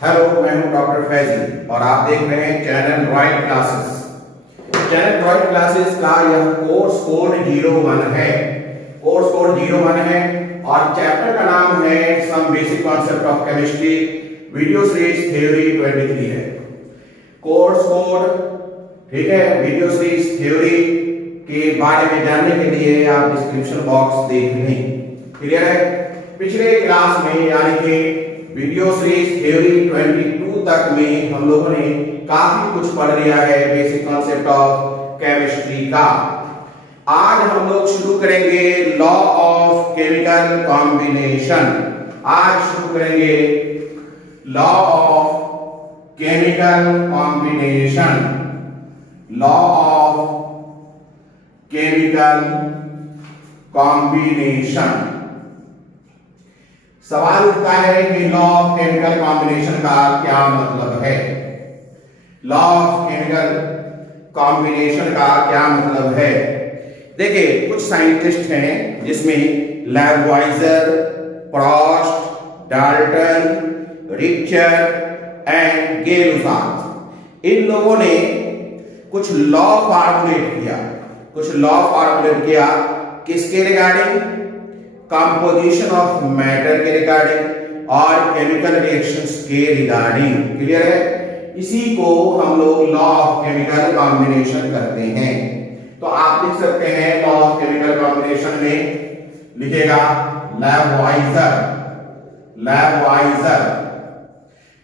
Hello, मैं हूं doctor Faizi और आप देख रहे हैं channel royal classes. Channel royal classes का यह कोर्स कोड 01 है। कोर्स कोड 01 है और चैप्टर का नाम है some basic concept of chemistry, video series theory 23 है। कोर्स कोड ठीक है, वीडियो सीरीज थ्योरी के बारे में जानने के लिए आप डिस्क्रिप्शन बॉक्स देख लें। क्लियर है? पिछले क्लास में यानी कि वीडियो सीरीज थ्योरी 22 तक में हम लोगों ने काफी कुछ पढ़ लिया है बेसिक कॉन्सेप्ट ऑफ केमिस्ट्री का। आज हम लोग शुरू करेंगे लॉ ऑफ केमिकल कॉम्बिनेशन। आज शुरू करेंगे law of chemical combination. Law of chemical combination. सवाल उठता है कि लॉ ऑफ केमिकल कॉम्बिनेशन का क्या मतलब है। लॉ ऑफ केमिकल कॉम्बिनेशन का क्या मतलब है? देखिए, कुछ साइंटिस्ट हैं जिसमें लैवॉइजर, प्रॉस्ट, डाल्टन, रिचर एंड गेलुसात, इन लोगों ने कुछ लॉ फार्मुलेट किया किसके रिगार्डिंग? कंपोजिशन ऑफ मैटर के रिगार्डिंग और केमिकल रिएक्शंस के रिगार्डिंग। क्लियर है? इसी को हम लोग लॉ ऑफ केमिकल कॉम्बिनेशन कहते हैं। तो आप लिख सकते हैं लॉ ऑफ केमिकल कॉम्बिनेशन में लिखेगा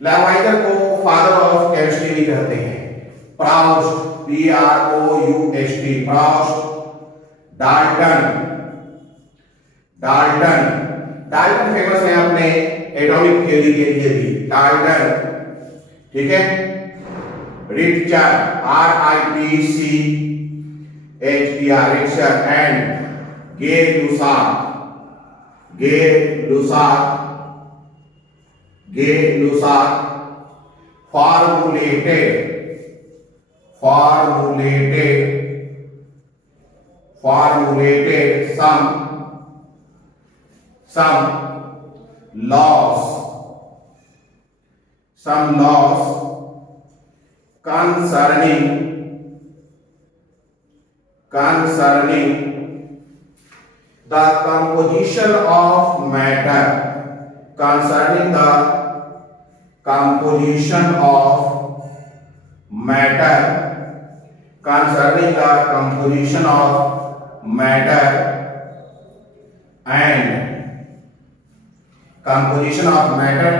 लैवॉइजर को फादर ऑफ केमिस्ट्री भी कहते हैं। Proust, P-R-O-U-S-T, Proust. Dalton famous है अपने एटॉमिक थ्योरी के लिए भी, डाल्टन। ठीक है? Richter, R-I-P-C-H-E-R, Richter and Gay Lussac formulated some laws concerning the composition of matter,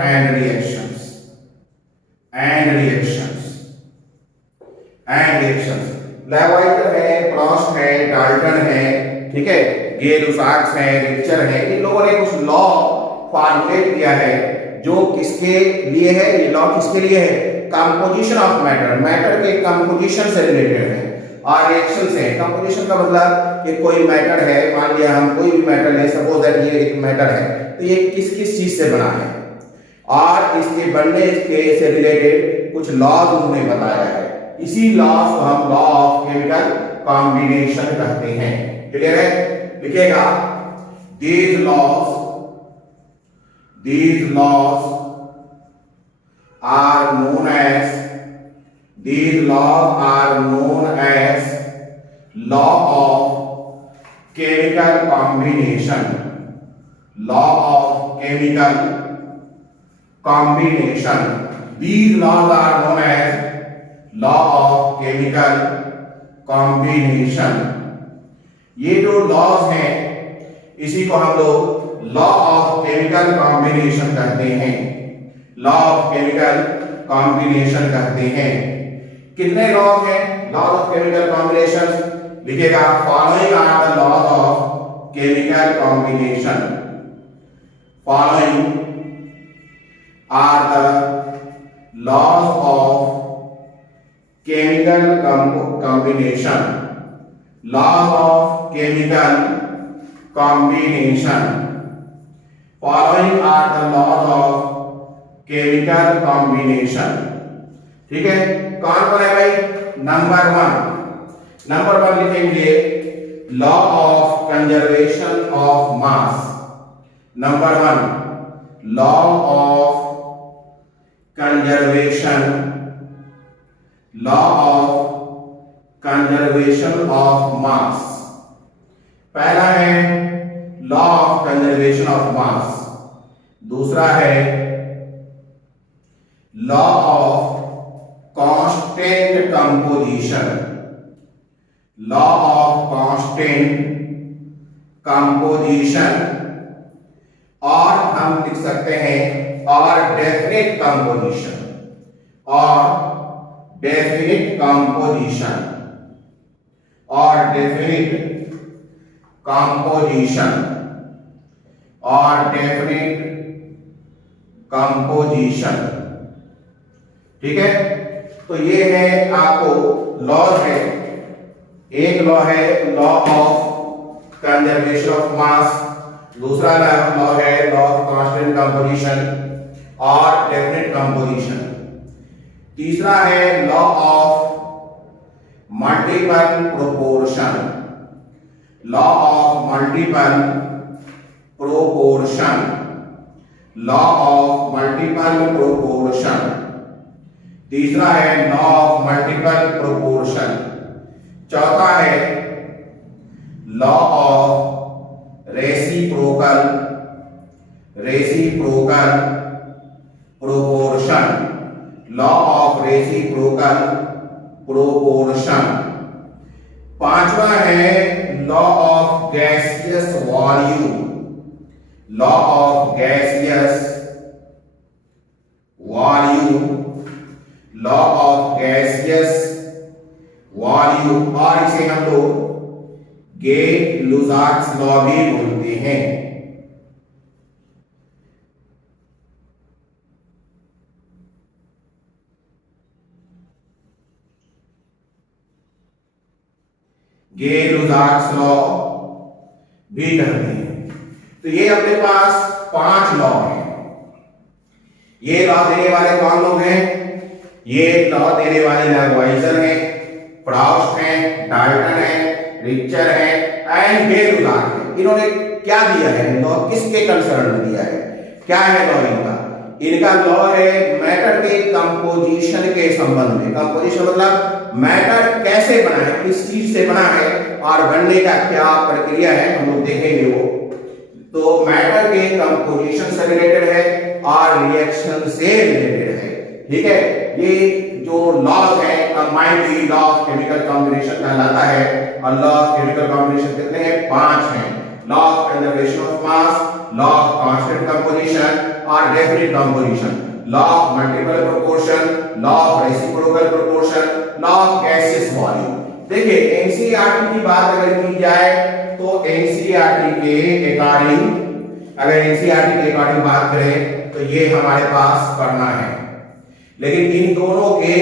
and reactions। लैवॉइजर है, प्रॉस्ट है, डाल्टन है, ठीक है, गेलुसाक्स है, रिचर है, इन लोगों ने कुछ लॉ फॉर्मुलेट किया है जो किसके लिए है? ये लॉ किसके लिए है? कंपोजिशन ऑफ मैटर के कंपोजिशन से रिलेटेड है और रिएक्शन से। कंपोजिशन का मतलब कि कोई मैटर है, मान लिया हम कोई भी मैटर ले, सपोज दैट ये एक मैटर है, तो ये किस किस चीज से बना है और इसके बनने के से रिलेटेड कुछ लॉज उन्होंने बताया है। इसी लॉज को हम लॉ ऑफ केमिकल कॉम्बिनेशन कहते हैं। क्लियर है? लिखिएगा these laws are known as law of chemical combination। These laws are known as law of chemical combination। ये जो लॉज हैं इसी को हम लोग लॉ ऑफ केमिकल कॉम्बिनेशन कहते हैं। लॉ ऑफ केमिकल कॉम्बिनेशन कहते हैं। कितने लॉज हैं लॉज ऑफ केमिकल कॉम्बिनेशन? लिखेगा following are the laws of chemical combination. Following are the laws of chemical combination. Laws of chemical combination. Following are the laws of chemical combination. ठीक है? कौन कौन है भाई? नंबर वन लिखेंगे law of conservation of mass. Number one, law of conservation, law of conservation of mass. पहला है law of conservation of mass, दूसरा है law of constant composition, law of constant composition, और हम लिख सकते हैं और डेफिनेट कंपोजिशन, और डेफिनेट कंपोजिशन, और डेफिनेट कंपोजिशन, और डेफिनेट कंपोजिशन। ठीक है, तो ये है आपको लॉ है। एक लॉ है law of conservation of mass, दूसरा लॉ है लॉ ऑफ कांस्टेंट कंपोजिशन और डेफिनेट कंपोजिशन, तीसरा है law of multiple proportion, law of multiple proportion, law of multiple proportion, तीसरा है लॉ ऑफ मल्टीपल प्रोपोर्शन, चौथा है law of reciprocal proportion, law of reciprocal proportion, पांचवा है law of gaseous volume, law of gaseous volume, law of gaseous volume, और इसे हम लोग गे-लुसाक्स लॉ भी बोलते हैं। गे-लुसाक्स लॉ भी कहते हैं। तो ये अपने पास 5 लॉ हैं। ये लॉ देने वाले कौन लोग हैं? ये लॉ देने वाले लैग्वाइजर हैं, प्राउस्ट हैं, डाल्टन हैं, रिचर है एंड गे-लुसाक है। इन्होंने क्या दिया है? लॉ किसके कंसर्न में दिया है? क्या है लॉ इनका? इनका लॉ है मैटर के कंपोजिशन के संबंध में। कंपोजिशन मतलब मैटर कैसे बना है, किस चीज से बना है और बनने का क्या प्रक्रिया है, हम लोग देखेंगे वो। तो मैटर के कंपोजिशन से रिलेटेड है और रिएक्शन से रिलेटेड है। ठीक है, ये जो लॉज है combined law of chemical combination कहलाता है। और लॉ ऑफ केमिकल कॉम्बिनेशन कितने हैं? 5 हैं। Law of conservation of mass, law of constant composition और definite composition, law of multiple proportion, law of reciprocal proportion, law of gaseous volume. देखिए NCERT की बात अगर की जाए तो एनसीईआरटी के अकॉर्डिंग, अगर एनसीईआरटी के अकॉर्डिंग बात करें तो ये हमारे पास पढ़ना है। लेकिन इन दोनों के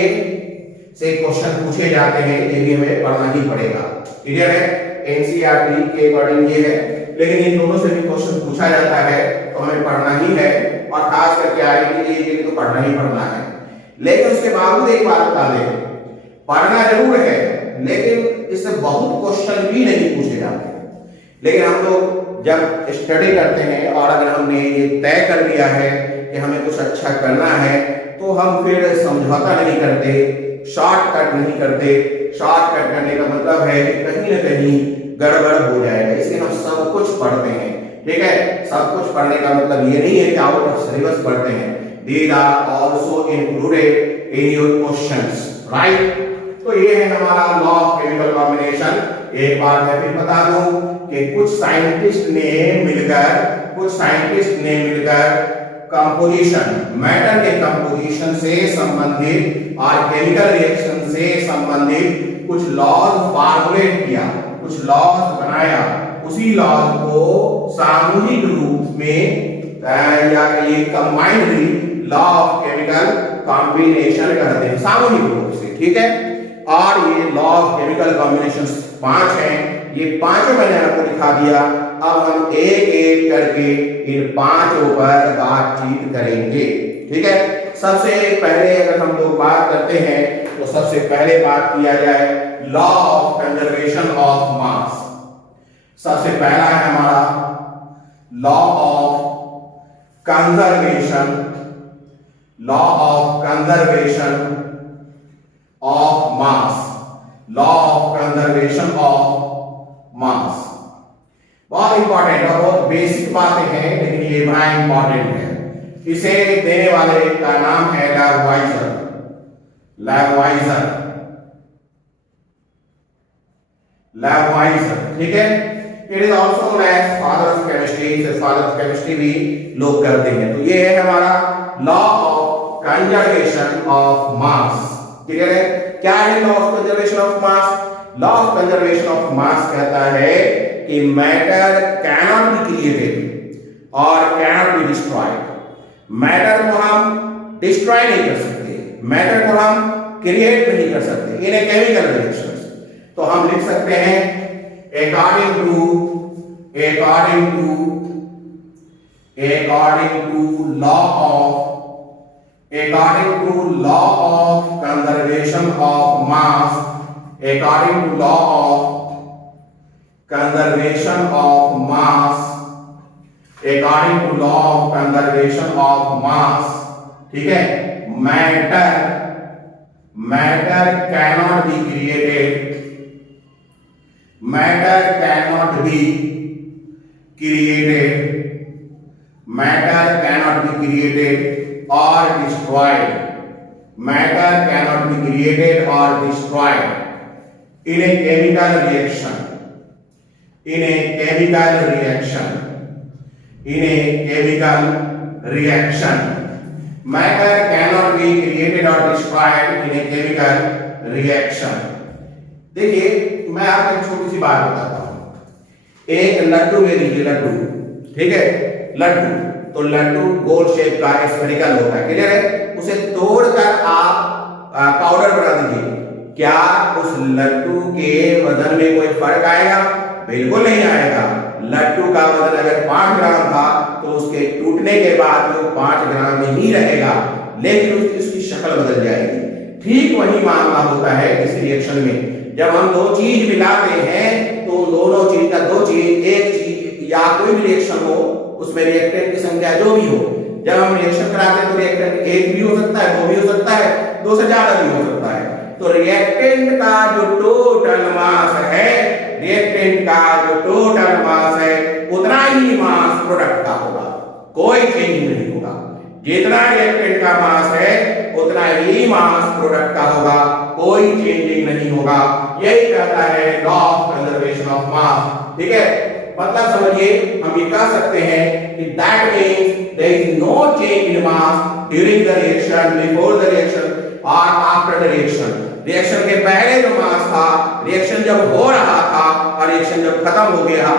से क्वेश्चन पूछे जाते हैं, ये भी हमें पढ़ना ही पड़ेगा। क्लियर है? एनसीईआरटी के अकॉर्डिंग ये है, लेकिन इन दोनों से भी क्वेश्चन पूछा जाता है तो हमें पढ़ना ही है। और खास करके आईआईटी के लिए तो पढ़ना ही पढ़ना है। लेकिन उसके बावजूद एक बात बता दें, पढ़ना जरूर है लेकिन इससे बहुत क्वेश्चन भी नहीं पूछे जाते। लेकिन हम लोग जब स्टडी करते हैं और अगर हमने ये तय कर लिया है कि हमें कुछ अच्छा करना है तो हम फिर समझौता नहीं करते, शॉर्टकट नहीं करते। शॉर्टकट करने का मतलब है कि कहीं न कहीं गड़बड़ हो जाएगा, इसलिए हम सब कुछ पढ़ते हैं। ठीक है, सब कुछ पढ़ने का मतलब ये नहीं है कि आउट ऑफ सिलेबस पढ़ते हैं। These are also included in your questions, right? तो ये है हमारा लॉ ऑफ केमिकल कॉम्बिनेशन। एक बार मैं फिर बता दूं कि कुछ साइंटिस्ट ने मिलकर कंपोजिशन, मैटर के कंपोजिशन से संबंधित और केमिकल रिएक्शन से संबंधित कुछ लॉज फॉर्मुलेट किया, कुछ लॉज बनाया। उसी लॉज को सामूहिक रूप में या ये combinedly law of chemical combination कहते हैं, सामूहिक रूप से। ठीक है, और ये लॉ ऑफ केमिकल कॉम्बिनेशन 5 हैं। ये पांचों मैंने आपको दिखा दिया। अब हम एक एक करके इन 5 पर बातचीत करेंगे। ठीक है, सबसे पहले अगर हम लोग बात करते हैं तो सबसे पहले बात किया जाए लॉ ऑफ कंजर्वेशन ऑफ मास। सबसे पहला है हमारा law of conservation, law of conservation of mass, law of conservation of मास। बहुत इंपॉर्टेंट और बहुत बेसिक बातें हैं, लेकिन ये बड़ा इंपॉर्टेंट है। इसे देने वाले का नाम है लैवॉइजर, लैवॉइजर, लैवॉइजर, ठीक है। It is also known as father of chemistry, इसे फादर ऑफ केमिस्ट्री भी लोग करते हैं। तो ये है हमारा law of conservation of mass. Clear है? क्या है law of conservation of mass? Law of conservation of mass कहता है कि मैटर कैनॉट बी क्रिएटेड और कैनॉट बी डिस्ट्रॉयड। मैटर को हम डिस्ट्रॉय नहीं कर सकते, मैटर को हम क्रिएट नहीं कर सकते इन ए केमिकल रिएक्शंस। तो हम लिख सकते हैं according to law of conservation of mass, according to law of conservation of mass, according to law of conservation of mass, ठीक है। Matter cannot be created, matter cannot be created, matter cannot be created or destroyed, matter cannot be created or destroyed in a chemical reaction, in a chemical reaction, in a chemical reaction. Matter cannot be created or destroyed in a chemical reaction. देखिए मैं आपको एक छोटी सी बात बताता हूं। एक लड्डू ले लीजिए, लड्डू, ठीक है, लड्डू। तो लड्डू गोल शेप का स्फेरिकल होता है, क्लियर है। उसे तोड़कर आप पाउडर बना दीजिए, क्या उस लड्डू के वजन में कोई फर्क आएगा? बिल्कुल नहीं आएगा। लड्डू का वजन अगर 5 ग्राम था तो उसके टूटने के बाद वो 5 ग्राम में ही रहेगा, लेकिन उसकी शक्ल बदल जाएगी। ठीक वही मामला होता है इस रिएक्शन में। जब हम दो चीज मिलाते हैं तो दोनों चीज का दो चीज एक चीज या कोई भी रिएक्शन हो, उसमें रिएक्टेंट की संख्या जो भी हो, जब हम रिएक्शन कराते हैं तो रिएक्टेंट एक भी हो सकता है, दो भी हो सकता है, दो से ज्यादा भी हो सकता है। तो रिएक्टेंट का जो टोटल मास है, रिएक्टेंट का जो टोटल मास है उतना ही मास प्रोडक्ट का होगा, कोई चेंज नहीं होगा। जितना रिएक्टेंट का मास है उतना ही मास प्रोडक्ट का होगा, कोई चेंजिंग नहीं होगा। यही कहता है लॉ ऑफ कंजर्वेशन ऑफ मास, ठीक है। मतलब समझिए, हम ये कह सकते हैं कि that means there is no change in mass during the reaction, before the reaction और आफ्टर द रिएक्शन। रिएक्शन के पहले जो मास था, रिएक्शन जब हो रहा था और रिएक्शन जब खत्म हो गया,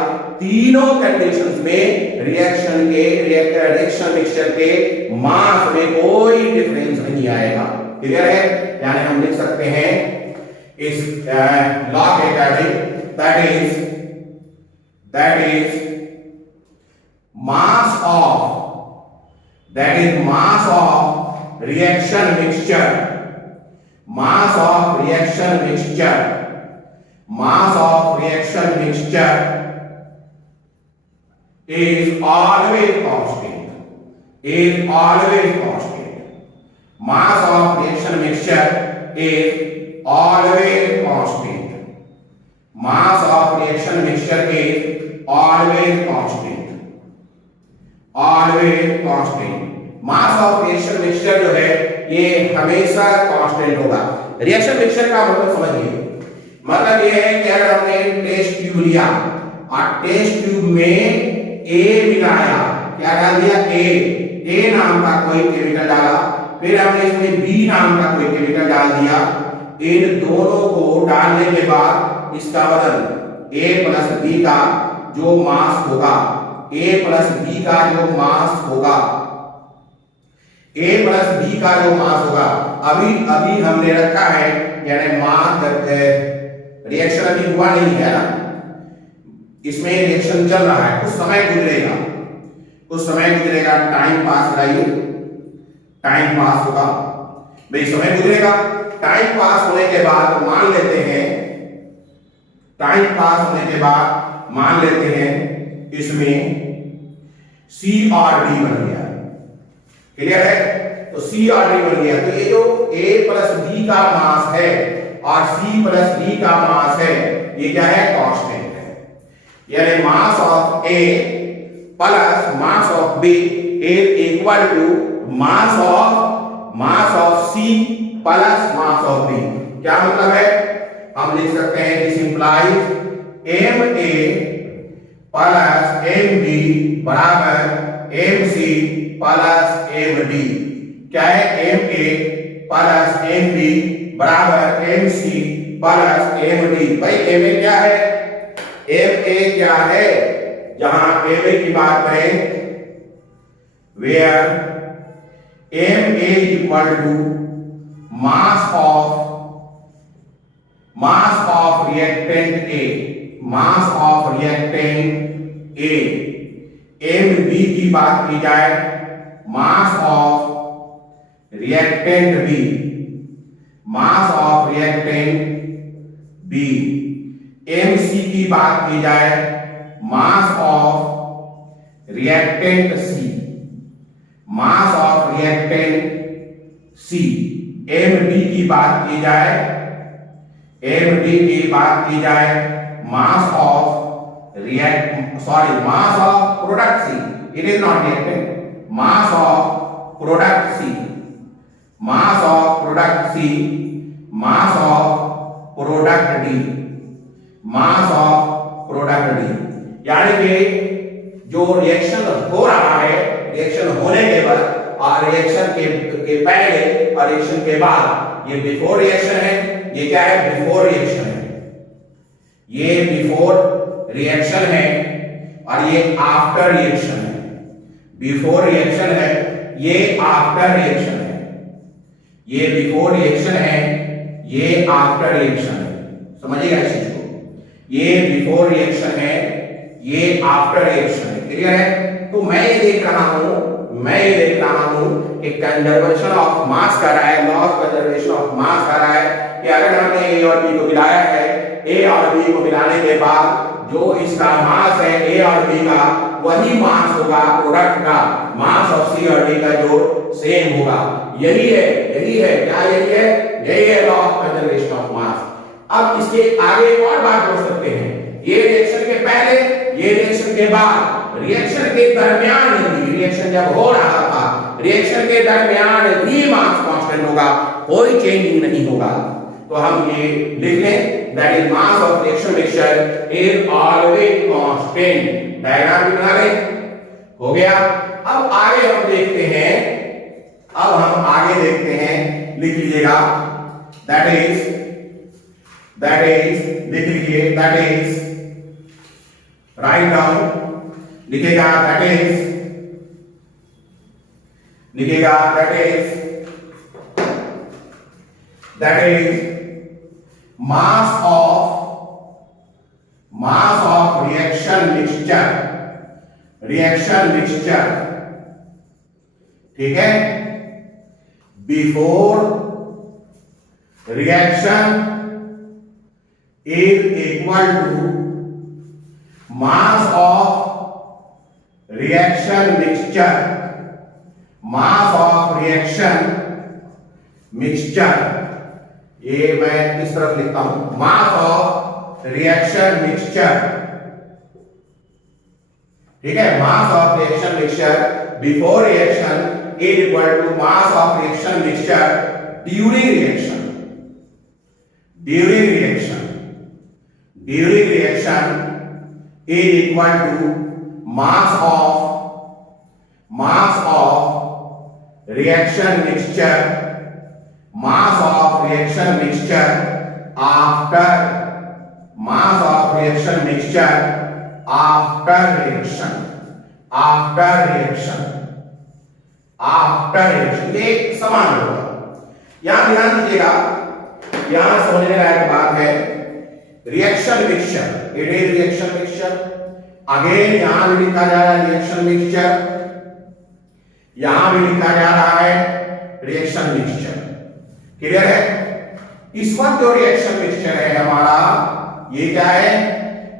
तीनों कंडीशंस में रिएक्शन मिक्सचर के मास में कोई डिफरेंस नहीं आएगा। क्लियर है? यानी हम लिख सकते हैं इस लॉ के according, that is mass of reaction mixture, mass of reaction mixture is always constant, mass of reaction mixture is always constant, mass of reaction mixture is always constant, mass of reaction mixture जो है ये हमेशा constant होगा। Reaction mixture का मतलब समझिए, मतलब ये है कि अगर हमने टेस्ट ट्यूब लिया और टेस्ट ट्यूब में ए मिलाया, क्या डाल दिया? ए नाम का कोई केमिकल डाला, फिर हमने इसमें बी नाम का कोई केमिकल डाल दिया। इन दोनों को डालने के बाद इसका वजन ए प्लस बी का जो मास होगा, A प्लस बी का जो मास होगा, A प्लस बी का जो मास होगा, अभी हमने रखा है, यानी मास रिएक्शन अभी हुआ नहीं है ना, इसमें रिएक्शन चल रहा है, कुछ समय गुजरेगा, टाइम पास कराइए, टाइम पास होगा भाई, समय गुजरेगा। टाइम पास होने के बाद मान लेते हैं, इसमें C और D बन गया। क्लियर है? तो C और D बन गया। तो ये जो A प्लस B का मास है और C प्लस D का मास है, ये क्या है? कांस्टेंट है। यानी mass of A plus mass of B is equal to mass of C plus mass of B। क्या मतलब है? हम लिख सकते हैं this implies MA plus MB बराबर MC प्लस MD। क्या है? MA प्लस MB बराबर MC प्लस MD। भाई MA क्या है? MA क्या है? जहां MA की बात करें, where MA is equal to mass of reactant A, mass of reactant A। MB की बात की जाए, mass of reactant B, mass of reactant B। MC की बात की जाए, mass of reactant C, mass of reactant C। MD की बात की जाए, MD की बात की जाए, mass of product C, it is not reactant, mass of product C, mass of product C, mass of product D, mass of product D। यानी कि जो रिएक्शन हो रहा है, रिएक्शन होने के बाद और रिएक्शन के पहले और रिएक्शन के बाद, ये बिफोर रिएक्शन है। ये क्या है? बिफोर रिएक्शन है। ये बिफोर रिएक्शन है और ये आफ्टर रिएक्शन है। बिफोर रिएक्शन है, ये आफ्टर रिएक्शन है। ये बिफोर रिएक्शन है, ये आफ्टर रिएक्शन है। समझिएगा इस चीज को। ये बिफोर रिएक्शन है, ये आफ्टर रिएक्शन है। क्लियर है? तो मैं ये देख रहा हूं कि कंजर्वेशन ऑफ मास कर रहा है, लॉ ऑफ कंजर्वेशन ऑफ मास कर रहा है कि अगर हमने ए और बी को मिलाया है, ए और बी को मिलाने के बाद जो इसका मास है ए और बी का, वही मास होगा प्रोडक्ट का, मास ऑफ सी और डी का जो सेम होगा। यही है क्या? यही है लॉ ऑफ कंजर्वेशन ऑफ मास। अब इसके आगे एक और बात बोल सकते हैं, ये रिएक्शन के पहले, ये रिएक्शन के बाद, रिएक्शन के दरमियान भी, रिएक्शन जब हो रहा था, रिएक्शन के दरमियान भी मास कांस्टेंट होगा, कोई चेंजिंग नहीं होगा। तो हम ये लिख लें, that is mass of reaction mixture is always constant. Diagram भी बना लें, हो गया। अब आगे हम देखते हैं, लिख लीजिएगा, दैट इज लिख लीजिए, दैट इज राइट डाउन, लिखेगा that is mass of reaction mixture, ठीक है, before reaction is equal to mass of reaction mixture, mass of reaction mixture। ये मैं इस तरफ लिखता हूं, मास ऑफ रिएक्शन मिक्सचर, ठीक है, mass of reaction mixture before reaction is equal to mass of reaction mixture during reaction is equal to mass of reaction mixture, mass of reaction mixture after reaction, ये समान होगा। यहां ध्यान दीजिएगा, यहां समझने लायक बात है, reaction mixture, it is reaction mixture. Again यहां भी लिखा जा रहा है रिएक्शन मिक्सचर, यहां भी लिखा जा रहा है रिएक्शन मिक्सचर। क्लियर है? इस वक्त जो रिएक्शन मिक्सचर है हमारा, ये क्या है?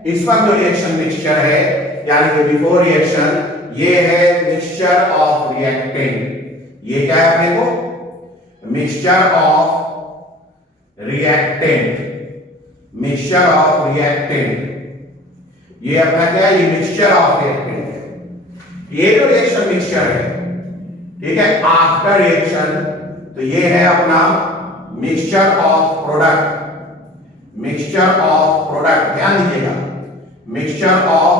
इस वक्त जो रिएक्शन मिक्सचर है, यानी कि बिफोर रिएक्शन, ये है मिक्सचर ऑफ रिएक्टेंट। ये क्या है अपने को? Mixture of reactant, mixture of reactant. ये अपना क्या है? ये मिक्सचर ऑफ रिएक्टेंट है। ये जो रिएक्शन मिक्सचर है, ठीक है, आफ्टर रिएक्शन, तो ये है अपना mixture of product, mixture of product. ध्यान दीजिएगा, mixture of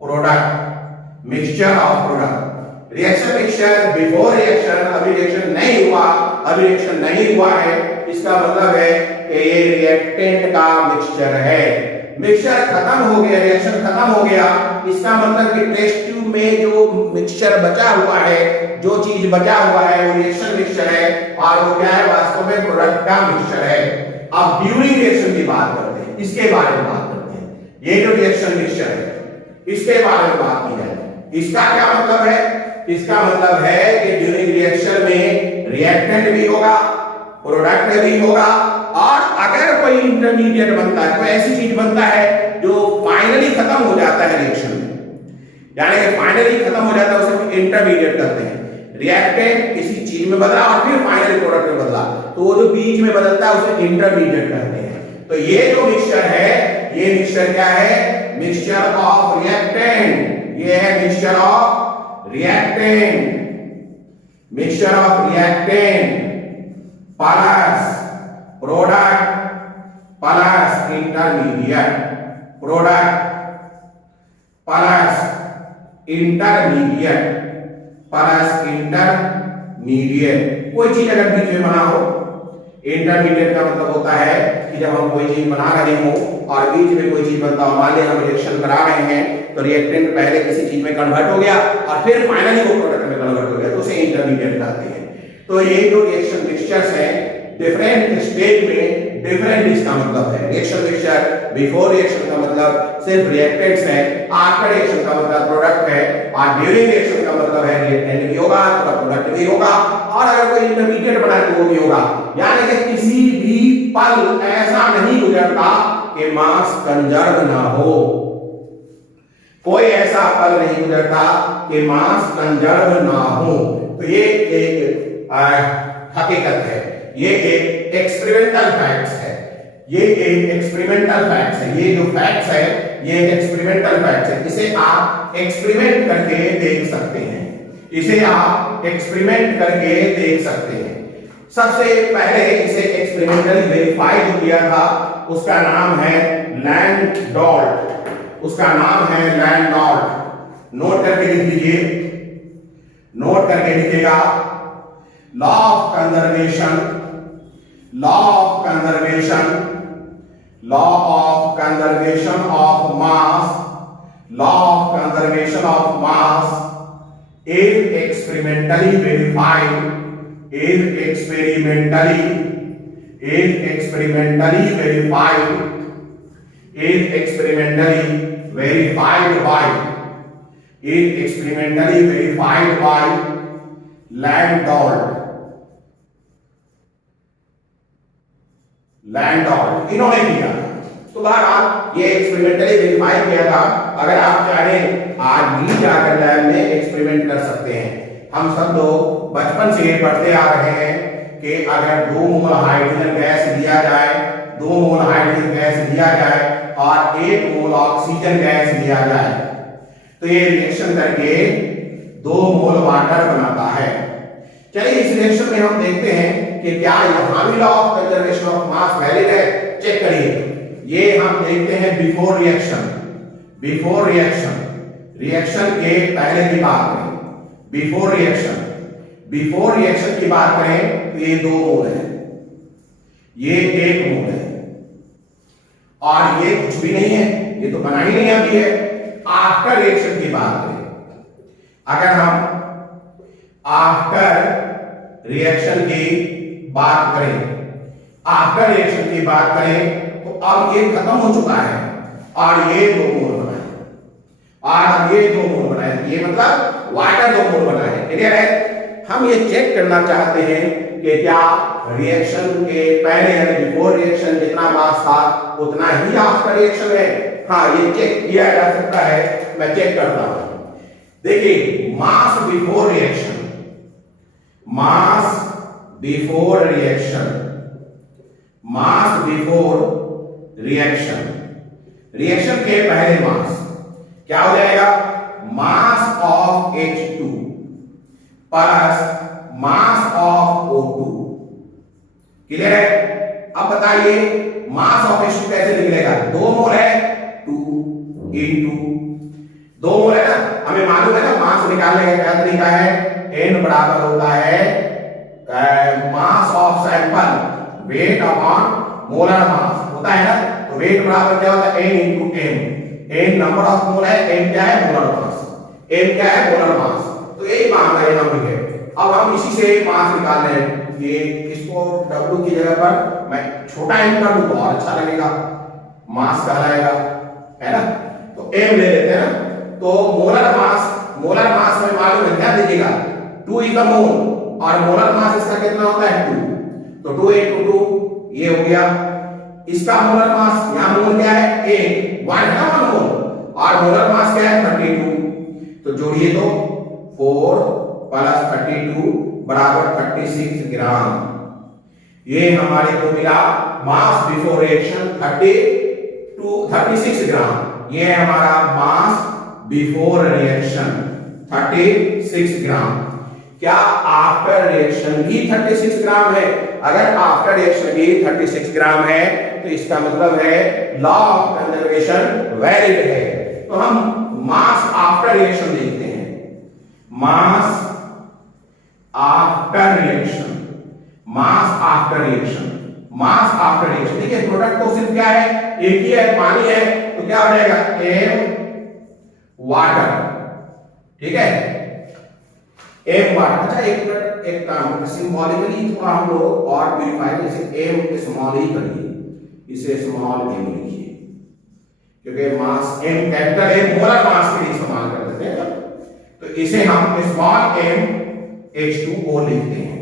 product, mixture of product. Reaction mixture before reaction, अभी रिएक्शन नहीं हुआ, अभी रिएक्शन नहीं हुआ है, इसका मतलब है कि ये रिएक्टेंट का मिक्सचर है। मिक्सचर खत्म हो गया, रिएक्शन खत्म हो गया, इसका मतलब कि टेस्ट ट्यूब में जो मिक्सचर बचा हुआ है, जो चीज बचा हुआ है वो रिएक्शन मिक्सचर है, और वो क्या है? वास्तव में प्रोडक्ट का मिक्सचर है। अब ड्यूरिंग रिएक्शन की बात करते हैं, इसके बारे में बात करते हैं। ये जो रिएक्शन मिक्सचर है, इसके बारे में बात की जाए। इसका क्या मतलब है? इसका मतलब है कि ड्यूरिंग रिएक्शन में रिएक्टेंट भी होगा, प्रोडक्ट भी होगा, और अगर कोई इंटरमीडिएट बनता है, कोई ऐसी चीज बनता है जो फाइनली खत्म हो जाता है रिएक्शन में, यानी कि फाइनली खत्म हो जाता है, उसे हम इंटरमीडिएट कहते हैं। रिएक्टेंट किसी चीज में बदला और फिर फाइनली प्रोडक्ट में बदला, तो वो जो बीच में बदलता है उसे इंटरमीडिएट कहते हैं। तो ये जो मिक्सचर है, ये मिक्सचर क्या है? Mixture of reactant. ये है mixture of reactant, mixture of reactant plus product plus intermediate, product plus intermediate, plus intermediate. कोई चीज अगर बीच में बना हो, इंटरमीडिएट का मतलब होता है कि जब हम कोई चीज बना रहे हो और बीच में कोई चीज बनता हो, मान लिया हम रिएक्शन करा रहे हैं, तो रिएक्टेंट पहले किसी चीज में कन्वर्ट हो गया और फिर फाइनली वो प्रोडक्ट में कन्वर्ट हो गया, तो उसे इंटरमीडिएट कहते हैं। तो ये जो रिएक्शन मिक्सचर्स हैं, डिफरेंट स्टेज में डिफरेंट इसका मतलब है। रिएक्शन मिक्सचर बिफोर रिएक्शन का मतलब सिर्फ रिएक्टेंट्स है, आफ्टर रिएक्शन का मतलब प्रोडक्ट है, और ड्यूरिंग रिएक्शन का मतलब है रिएक्टेंट भी होगा, थोड़ा प्रोडक्ट भी होगा, और अगर कोई इंटरमीडिएट बना तो वो भी होगा। यानी कि किसी भी पल ऐसा नहीं गुजरता कि मास कंजर्व ना हो, कोई ऐसा पल नहीं गुजरता कि मास कंजर्व ना हो। तो ये एक हकीकत है, ये एक एक्सपेरिमेंटल फैक्ट्स है, ये एक एक्सपेरिमेंटल फैक्ट्स है। ये जो फैक्ट्स है, ये एक एक्सपेरिमेंटल फैक्ट्स है। इसे आप एक्सपेरिमेंट करके देख सकते हैं, इसे आप एक्सपेरिमेंट करके देख सकते हैं। सबसे पहले इसे एक्सपेरिमेंटली वेरीफाई जो किया था, उसका नाम है लैंडोल्ट, उसका नाम है लैंडोल्ट। नोट करके लिख लीजिए, नोट करके लिखिएगा। Law of conservation, law of conservation, law of conservation of mass, law of conservation of mass is experimentally verified, is experimentally verified, is experimentally verified by, is experimentally verified by लैंडोल्ट, लैंडोल्ट इन्होंने किया। तो बहरहाल ये experimentally verify किया था। अगर आप चाहें आज भी जाकर लैब में एक्सपेरिमेंट कर सकते हैं। हम सब लोग बचपन से पढ़ते आ रहे हैं कि अगर 2 मोल हाइड्रोजन गैस दिया जाए, 2 मोल हाइड्रोजन गैस दिया जाए और 1 मोल ऑक्सीजन गैस दिया जाए, तो ये रिएक्शन करके 2 मोल वाटर बनाता है। चलिए इस रिएक्शन में हम देखते हैं कि क्या यहां भी law of conservation of mass valid है, चेक करिए। ये हम देखते हैं before reaction, before reaction, reaction के पहले की बात करें, बिफोर रिएक्शन, बिफोर रिएक्शन की बात करें तो ये 2 मोल है, ये 1 मोल है, और ये कुछ भी नहीं है, ये तो बना ही नहीं अभी है। आफ्टर रिएक्शन की बात करें, अगर हम आफ्टर रिएक्शन की बात करें, आफ्टर रिएक्शन की बात करें तो अब ये खत्म हो चुका है और ये 2 मोल बना है, और अब ये 2 मोल बना है, ये मतलब वाटर 2 मोल बना है। क्लियर है? हम ये चेक करना चाहते हैं कि क्या रिएक्शन के पहले यानी बिफोर रिएक्शन जितना मास था उतना ही आफ्टर रिएक्शन है। हाँ, ये चेक किया जा सकता है, मैं चेक करता हूं। देखिए मास बिफोर रिएक्शन, मास बिफोर रिएक्शन, मास बिफोर रिएक्शन, रिएक्शन के पहले मास क्या हो जाएगा, mass of H2 plus mass of O2। Clear है? अब बताइए मास ऑफ H2 कैसे निकलेगा, 2 मोल है, 2 इंटू 2 मोल है ना, हमें मालूम है ना मास निकालने का क्या तरीका है, n बराबर होता है mass of sample weight upon molar mass होता है ना, तो वेट बराबर क्या होता है n into m, n number of मोल है, m क्या है मोलर मास, m क्या है मोलर मास, तो यही मामला यहां पे है। अब हम इसी से मास निकाल रहे हैं, ये इसको W की जगह पर मैं छोटा m कर दूं तो और अच्छा लगेगा, मास कहलाएगा, है ना, तो m ले लेते हैं ना, तो मोलर मास में मालूम है, ध्यान दीजिएगा 2 इज द मोल और मोलर मास इसका कितना होता है 2, तो 2 into 2 ये हो गया, इसका मोलर मास, यहां मोल क्या है 1 है ना 1 मोल, और मोलर मास क्या है 32, तो जोड़िए तो 4 प्लस 32 बराबर 36 ग्राम, ये हमारे को मिला मास बिफोर रिएक्शन 36 ग्राम, ये हमारा मास बिफोर रिएक्शन 36 ग्राम। क्या आफ्टर रिएक्शन भी 36 ग्राम है? अगर आफ्टर रिएक्शन भी 36 ग्राम है तो इसका मतलब है लॉ ऑफ कंजर्वेशन वैलिड है। तो हम मास आफ्टर रिएक्शन देखते हैं, मास आफ्टर रिएक्शन, मास आफ्टर रिएक्शन, मास आफ्टर रिएक्शन। देखिए प्रोडक्ट तो सिर्फ क्या है, एक ही है, पानी है, तो क्या हो जाएगा m वाटर, ठीक है, m वाटर। अच्छा एक मिनट, एक काम सिंबॉलिकली थोड़ा हम लोग और वेरीफाई, जैसे m स्मॉल ही करिए, इसे स्मॉल m लिखिए, क्योंकि मास m capital M molar mass के लिए इस्तेमाल कर देते हैं, तो इसे हम स्मॉल m H2O लिखते हैं।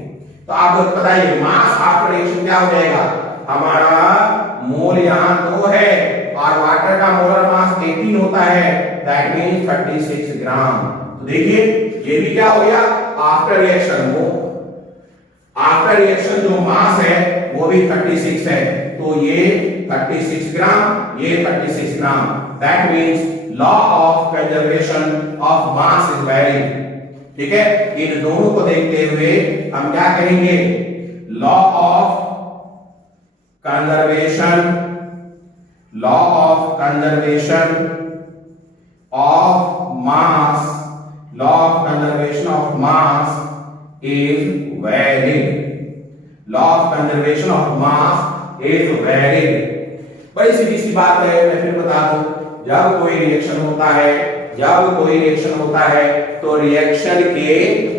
तो आप बताइए मास आफ्टर रिएक्शन क्या हो जाएगा, हमारा मोल यहां 2 है और वाटर का मोलर मास 18 होता है, दैट मींस 36 ग्राम। तो देखिए ये भी क्या हो गया आफ्टर रिएक्शन, वो आफ्टर रिएक्शन जो मास है वो भी 36 है, तो ये 36 ग्राम, ये 36 gram, that means law of conservation of mass is valid. ठीक है, इन दोनों को देखते हुए हम क्या कहेंगे, law of conservation, law of conservation of mass, law of conservation of mass is valid, law of conservation of mass is valid. बड़ी सीधी सी बात है, मैं फिर बता दूं, जब कोई रिएक्शन होता है, जब कोई रिएक्शन होता है तो रिएक्शन के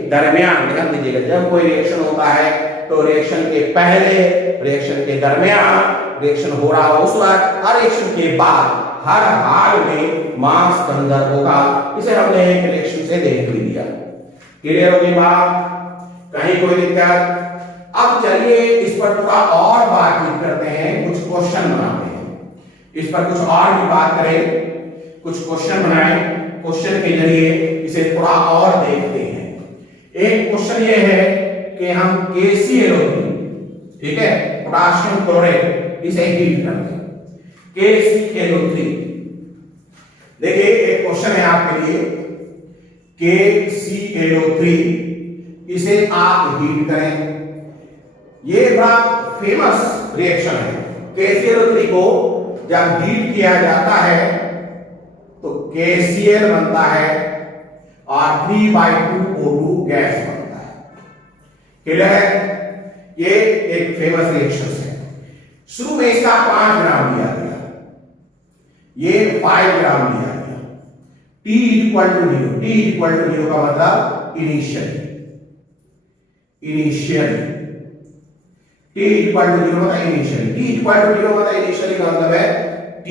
दरमियान, ध्यान दीजिएगा, जब कोई रिएक्शन होता है तो रिएक्शन के पहले, रिएक्शन के दरमियान, रिएक्शन हो रहा हो उस वक्त और रिएक्शन के बाद हर हाल में मास कंजर्व होगा। इसे हमने एक रिएक्शन से देख भी दिया। क्लियर होगी बात? कहीं कोई दिक्कत? अब चलिए इस पर थोड़ा और बातचीत करते हैं, कुछ क्वेश्चन बनाते हैं, इस पर कुछ और भी बात करें, कुछ क्वेश्चन बनाएं, क्वेश्चन के जरिए इसे थोड़ा और देखते हैं। एक क्वेश्चन ये है कि हम KClO3, ठीक है, पोटाशियम क्लोराइड, इसे हीट करते हैं, KClO3। देखिए एक क्वेश्चन है आपके लिए, KClO3, इसे आप हीट करें, ये बड़ा फेमस रिएक्शन है। KClO3 को जब हीट किया जाता है तो KCl बनता है और 3/2O2 गैस बनता है। क्लियर है? ये एक फेमस रिएक्शन है। शुरू में इसका 5 ग्राम लिया गया, ये 5 ग्राम लिया गया। T equal to 0, T equal to 0 का मतलब initial, initial, T equal to 0 मतलब इनिशियल, T इक्वल टू 0 मतलब इनिशियली का मतलब है T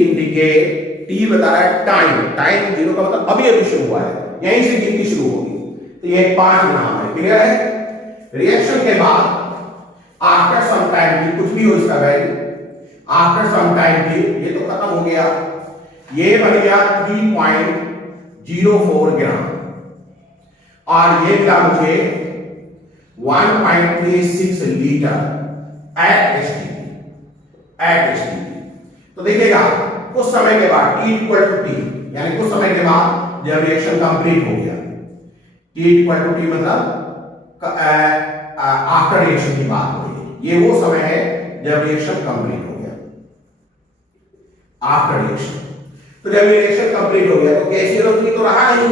इंडिकेट, T बता रहा है टाइम, टाइम 0 का मतलब अभी अभी शुरू हुआ है, यहीं से गिनती शुरू होगी, तो ये 5 ग्राम है। क्लियर है? रिएक्शन के बाद आफ्टर सम टाइम की, कुछ भी हो इसका वैल्यू, आफ्टर सम टाइम की, ये तो खत्म हो गया, ये बन गया 3.04 ग्राम। और ये मिला मुझे 1.36 लीटर एट एसटीपी। तो देखिएगा कुछ समय के बाद T इक्वल टू टी, यानी कुछ समय के बाद जब रिएक्शन कंप्लीट हो गया, T इक्वल टू टी मतलब आफ्टर रिएक्शन की बात हो रही है, ये वो समय है जब रिएक्शन कंप्लीट हो गया, आफ्टर रिएक्शन। तो जब रिएक्शन कंप्लीट हो गया तो KClO3 तो रहा नहीं,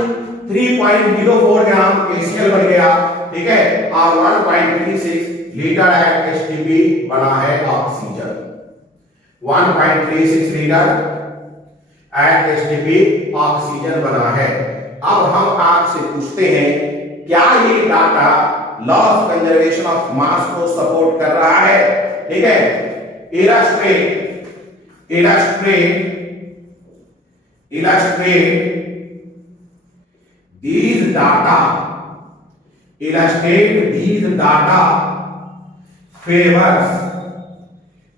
3.04 ग्राम KCl बन गया, ठीक है, और 1.36 लीटर एट एसटीपी बना है oxygen. 1.36 litre at STP oxygen बना है। अब हम आपसे पूछते हैं क्या ये data law of conservation of मास को सपोर्ट कर रहा है? ठीक है, illustrate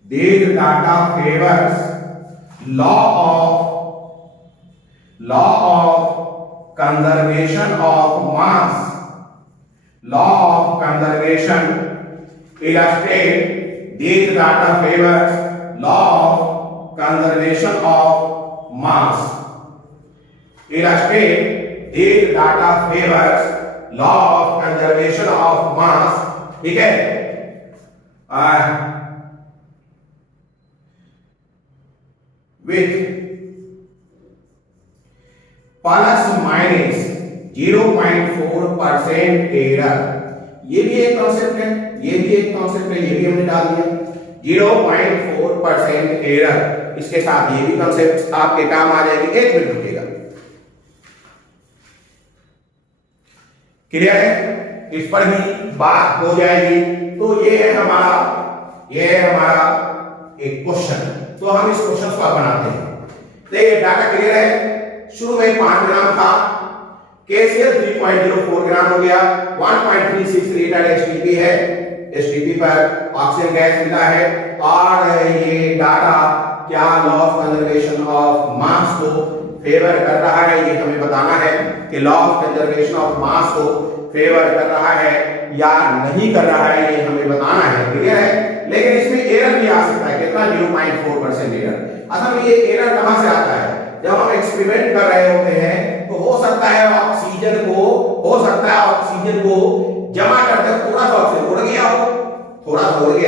these data favors law of conservation of mass. Illustrate these data favors law of conservation of mass. Illustrate these data favors law of conservation of mass. ठीक है, with plus minus 0.4% error. ये भी एक concept है, ये भी हमने डाल दिया 0.4% एरर। इसके साथ ये भी कॉन्सेप्ट आपके काम आ जाएगी। एक मिनट रुकिएगा, क्लियर है, इस पर भी बात हो जाएगी। तो ये है हमारा एक क्वेश्चन। तो हम इस क्वेश्चन को बनाते हैं। तो ये डाटा क्लियर है। शुरू में 5 ग्राम था, KCl 3.04 ग्राम हो गया, 1.36 लीटर एसटीपी है, एसटीपी पर ऑक्सीजन गैस मिला है। और ये डाटा क्या लॉ ऑफ कंजर्वेशन ऑफ मास को फेवर कर रहा है, ये हमें बताना है कि लॉ ऑफ कंजर्वेशन ऑफ मास को फेवर कर रहा है या नहीं कर रहा है, ये हमें बताना है। क्लियर है, लेकिन इसमें एरर भी आ सकता है। कितना? 0.4% एरर। असल में ये एरर कहां से आता है? जब हम एक्सपेरिमेंट कर रहे होते हैं तो हो सकता है ऑक्सीजन को जमा करते थोड़ा सा ऑक्सीजन उड़ गया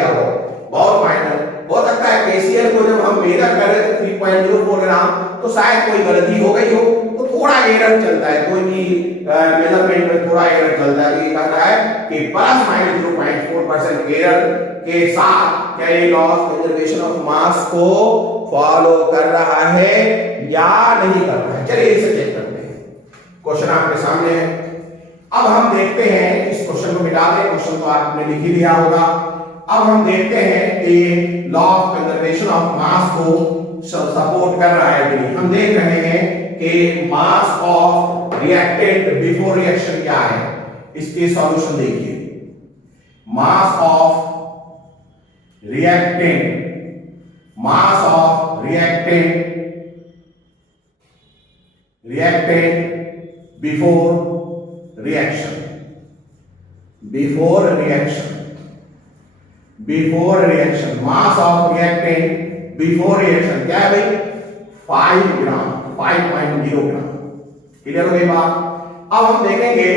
हो, बहुत माइनर हो सकता है। KCl को जब हम मेजर कर रहे थे 3.04 ग्राम, तो शायद कोई गलती हो गई हो, तो थोड़ा एरर चलता है, कोई भी मेजरमेंट में थोड़ा एरर चलता है। ये कह रहा है कि प्लस माइनस 0.4% एरर के साथ क्या ये लॉ ऑफ कंजर्वेशन ऑफ मास को फॉलो कर रहा है या नहीं कर रहा है। चलिए इसे चेक करते हैं। क्वेश्चन आपके सामने है। अब हम देखते हैं, इस क्वेश्चन को मिटा दें, क्वेश्चन तो आपने लिख ही लिया होगा। अब हम देखते हैं कि लॉ ऑफ कंजर्वेशन ऑफ मास को सपोर्ट कर रहा है कि नहीं। हम देख रहे हैं कि mass of reactant before reaction क्या है, इसके सॉल्यूशन देखिए। मास of reactant before reaction mass of reactant before reaction क्या है भाई? 5 ग्राम, 5.0 ग्राम। क्लियर हो गई बात? अब हम देखेंगे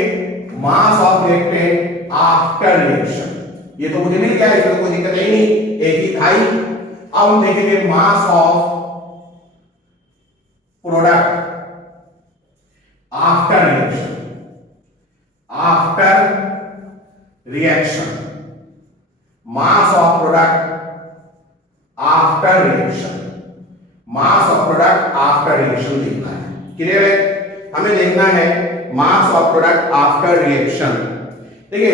mass of reactant after reaction. ये तो मुझे मिल गया, इसमें कोई दिक्कत नहीं, एक ही था ही। अब हम देखेंगे mass of product after reaction mass of product after reaction देखना है। क्लियर है, हमें देखना है mass of product after reaction. देखिए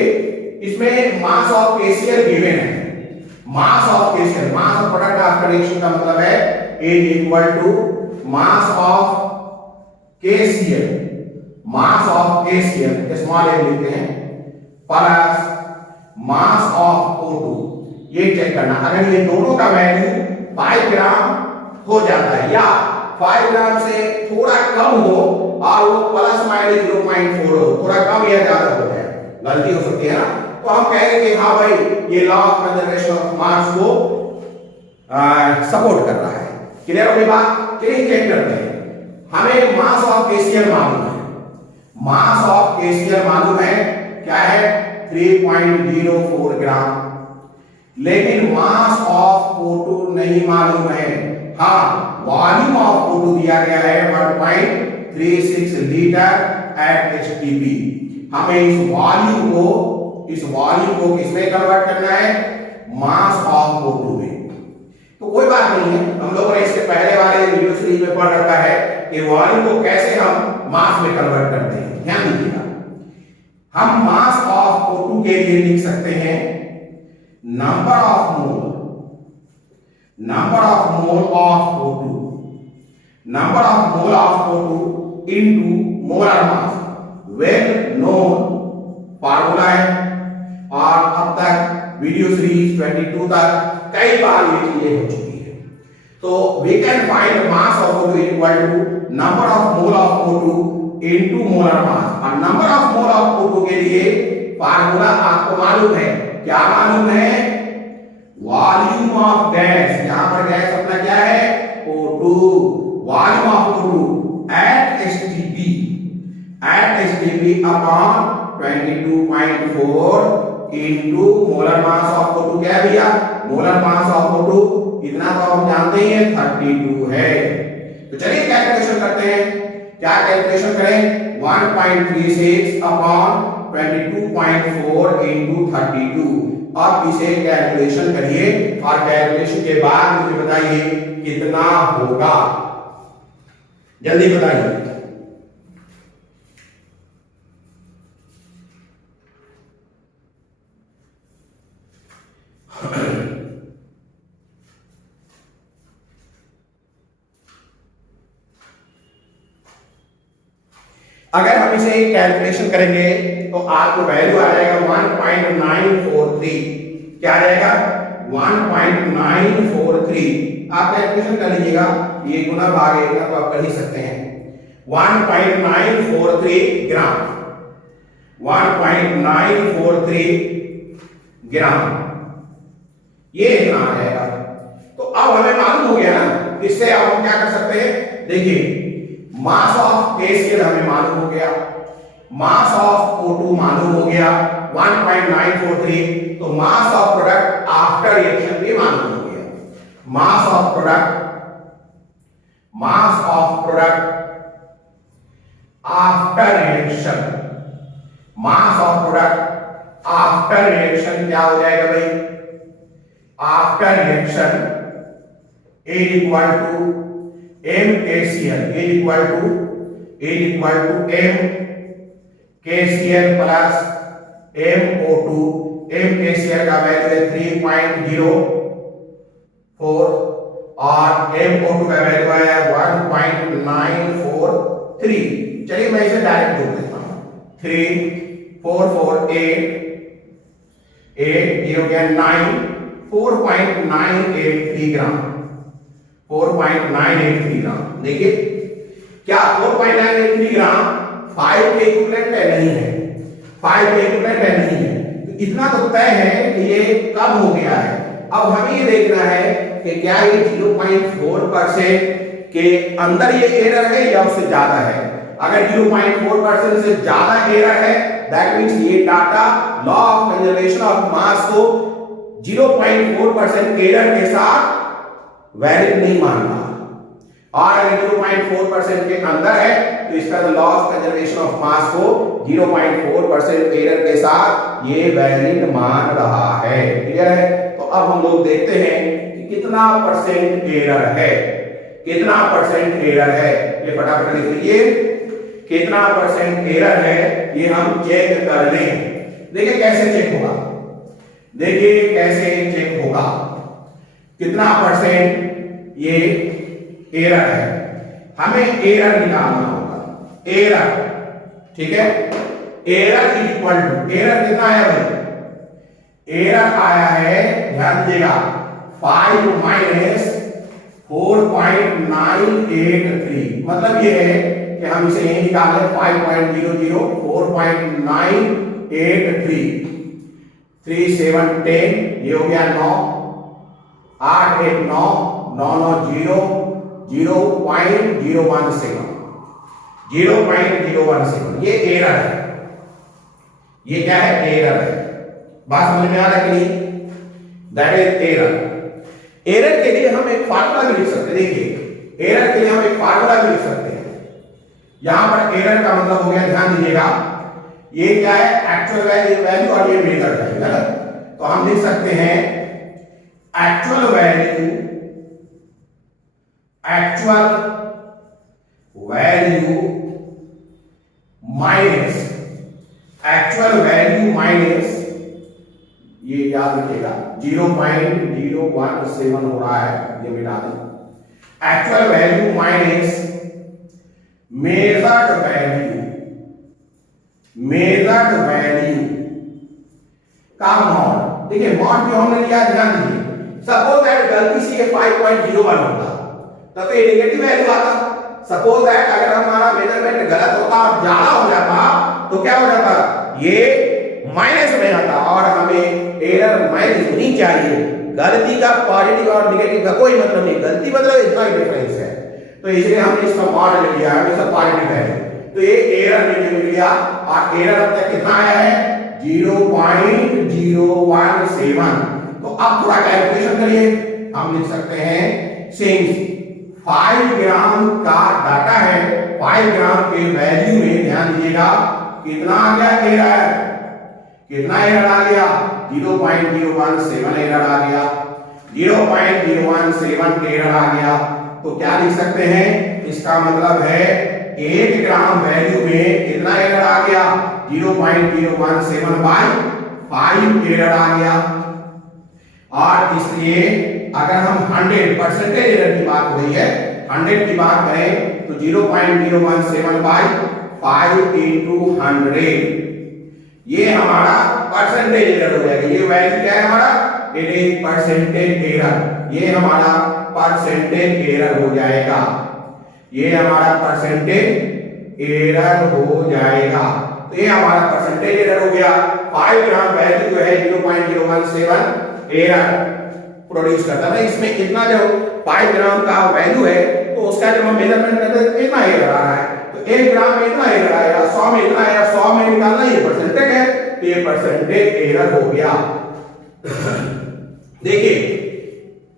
इसमें मास ऑफ KCl गिवन है। Mass of product after reaction का मतलब है A equal to mass of KCl small a लिखते हैं प्लस मास ऑफ O2। ये चेक करना, अगर ये दोनों का वैल्यू 5 ग्राम हो जाता है या 5 ग्राम से थोड़ा कम हो और वो प्लस माइनस 0.4 हो, थोड़ा कम या ज्यादा हो जाए, गलती हो सकती है ना, तो हम कहेंगे कि हाँ भाई ये लॉ ऑफ कंजर्वेशन ऑफ मास को सपोर्ट कर रहा है। क्लियर हो गई बात? चलिए चेक करते हैं। हमें मास ऑफ केसीएल मालूम है, मास ऑफ केसीएल मालूम है, क्या है 3.04 ग्राम, लेकिन मास ऑफ O2 नहीं मालूम है। हाँ, वॉल्यूम ऑफ O2 दिया गया है 1.36 लीटर एट एचटीपी। हमें इस वॉल्यूम को किसमें कन्वर्ट करना है? मास ऑफ O2 में। तो कोई बात नहीं है, हम लोगों ने इसके पहले वाले वीडियो सीरीज में पढ़ रखा है कि वॉल्यूम को कैसे हम मास में कन्वर्ट करते हैं। ध्यान दीजिएगा, हम मास ऑफ O2 के लिए लिख सकते हैं number of mole of O2, number of mole of O2 into molar mass, well known formula है, और अब तक वीडियो सीरीज 22 तक कई बार ये चीजें हो चुकी है। तो we can find mass of O2 equal to number of mole of O2 into molar mass, और number of mole of O2 के लिए फार्मूला आपको मालूम है, क्या मालूम है? वॉल्यूम ऑफ गैस, यहां पर गैस अपना क्या है? O2, volume of O2 at HTP upon 22.4 into molar mass of O2, क्या है भैया? मोलर मास ऑफ O2 इतना तो हम जानते ही हैं 32 है। तो चलिए कैलकुलेशन करते हैं। क्या कैलकुलेशन करें? 1.36 अपॉन 22.4 इनटू 32। अब इसे कैलकुलेशन करिए और कैलकुलेशन के बाद मुझे बताइए कितना होगा, जल्दी बताइए। अगर हम इसे कैलकुलेशन करेंगे तो आपको वैल्यू आ जाएगा 1.943। क्या आ जाएगा? 1.943। आप कैलकुलेशन कर लीजिएगा, ये गुना भाग एक तो आप कर ही सकते हैं। 1.943 ग्राम, 1.943 ग्राम, ये इतना आ जाएगा। तो अब हमें मालूम हो गया ना, इससे अब हम क्या कर सकते हैं? देखिए, मास ऑफ केसीएल हमें मालूम हो गया, मास ऑफ O2 मालूम हो गया 1.943, तो mass of product after reaction भी मालूम हो गया। Mass of product after reaction, mass of product after reaction क्या हो जाएगा भाई? After reaction A equal to M KCl, A equal to M KCl plus MO2। M KCl का value है 3.04 और MO2 का वैल्यू है 1.943। चलिए मैं इसे डायरेक्ट जोड़ देता हूं। 3 4 4 8 ये हो गया 9, 4.983 ग्राम, 4.983 ग्राम। देखिए क्या 4.983 ग्राम 5 के इक्विवेलेंट है? नहीं है, 5 के इक्विवेलेंट है, नहीं है। तो इतना तो तय है कि ये कम हो गया है। अब हमें ये देखना है कि क्या ये 0.4% के अंदर ये एरर है या उससे ज्यादा है। अगर 0.4% से ज्यादा एरर है, दैट मींस ये data law of conservation of मास को 0.4% एरर के साथ वैलिड नहीं मान रहा, और अगर 0.4% के अंदर है तो इसका लॉ ऑफ कंजर्वेशन ऑफ मास को 0.4% एरर के साथ ये वैलिड मान रहा है। क्लियर है? तो अब हम लोग देखते हैं कि कितना परसेंट एरर है, कितना परसेंट एरर है। ये फटाफट लिख लीजिए, कितना परसेंट एरर है ये हम चेक कर लें। देखिए कैसे चेक होगा, देखिए कैसे चेक होगा, कितना परसेंट ये एरर है। हमें एरर निकालना होगा, एरर, ठीक है। एरर इक्वल टू, एरर कितना आया भाई? एरर आया है, ध्यान दीजिएगा, 5 माइनस 4.983, मतलब ये है कि हम इसे यही निकाल लें 5.00 4.983 3 7 10, ये हो गया 9 8 1 9 9 9 0 0.017 0.017, ये एरर है। ये क्या है? एरर है। बात समझ में आ रहा है कि नहीं? That is error. एरर के लिए हम एक फार्मूला भी लिख सकते हैं। देखिए, एरर के लिए हम एक फार्मूला भी लिख सकते हैं। यहां पर एरर का मतलब हो गया, ध्यान दीजिएगा, ये क्या है? एक्चुअल वैल्यू और ये मेजर वैल्यू है ना। तो हम लिख सकते हैं एक्चुअल वैल्यू माइनस ये याद रखिएगा 0.017 हो रहा है, ये मिटा दें। Actual value minus measured value का मॉड। देखिए, मॉड जो हमने लिया, ध्यान दीजिए, सपोज दैट गलती से ये 5.01 होता तब तो ये नेगेटिव वैल्यू आता। सपोज दैट अगर हमारा मेजरमेंट गलत होता और ज्यादा हो जाता तो क्या हो जाता? ये माइनस में आता, और हमें एरर माइनस नहीं चाहिए। गलती का पॉजिटिव और नेगेटिव का कोई मतलब नहीं, गलती मतलब इतना ही डिफरेंस है। तो इसलिए हमने इसका मॉड ले लिया है, इसका पॉजिटिव है, तो ये एरर मिल गया। और एरर अब तक कितना आया है? 0.017। तो अब थोड़ा कैलकुलेशन करिए। हम लिख सकते हैं सिंस 5 ग्राम का डाटा है, 5 ग्राम के वैल्यू में ध्यान दीजिएगा कितना आ गया एरर? कितना एरर आ गया? 0.017 एरर आ गया। 0.017 एरर आ गया। तो क्या लिख सकते हैं? इसका मतलब है 1 ग्राम वैल्यू में कितना एरर आ गया? 0.017/5 एरर आ गया। और इसलिए अगर हम 100% एरर की बात हो रही है, 100 की बात करें तो 0.017/5 into 100, ये हमारा परसेंटेज एरर हो जाएगा। ये वैल्यू क्या है हमारा? It is percentage error. ये हमारा परसेंटेज एरर हो जाएगा। ये हमारा परसेंटेज एरर हो जाएगा। तो ये हमारा परसेंटेज एरर हो गया। 5 ग्राम वैल्यू जो है 0.017 एरर प्रोड्यूस करता है। इसमें इतना जो 5 ग्राम का वैल्यू है, तो उसका जब हम मेजरमेंट करते हैं इतना एरर आ रहा है। तो 1 ग्राम में इतना एरर आएगा, 100 में इतना आएगा, 100 में निकालना ये परसेंटेज है, तो ये परसेंटेज एरर हो गया। देखिए,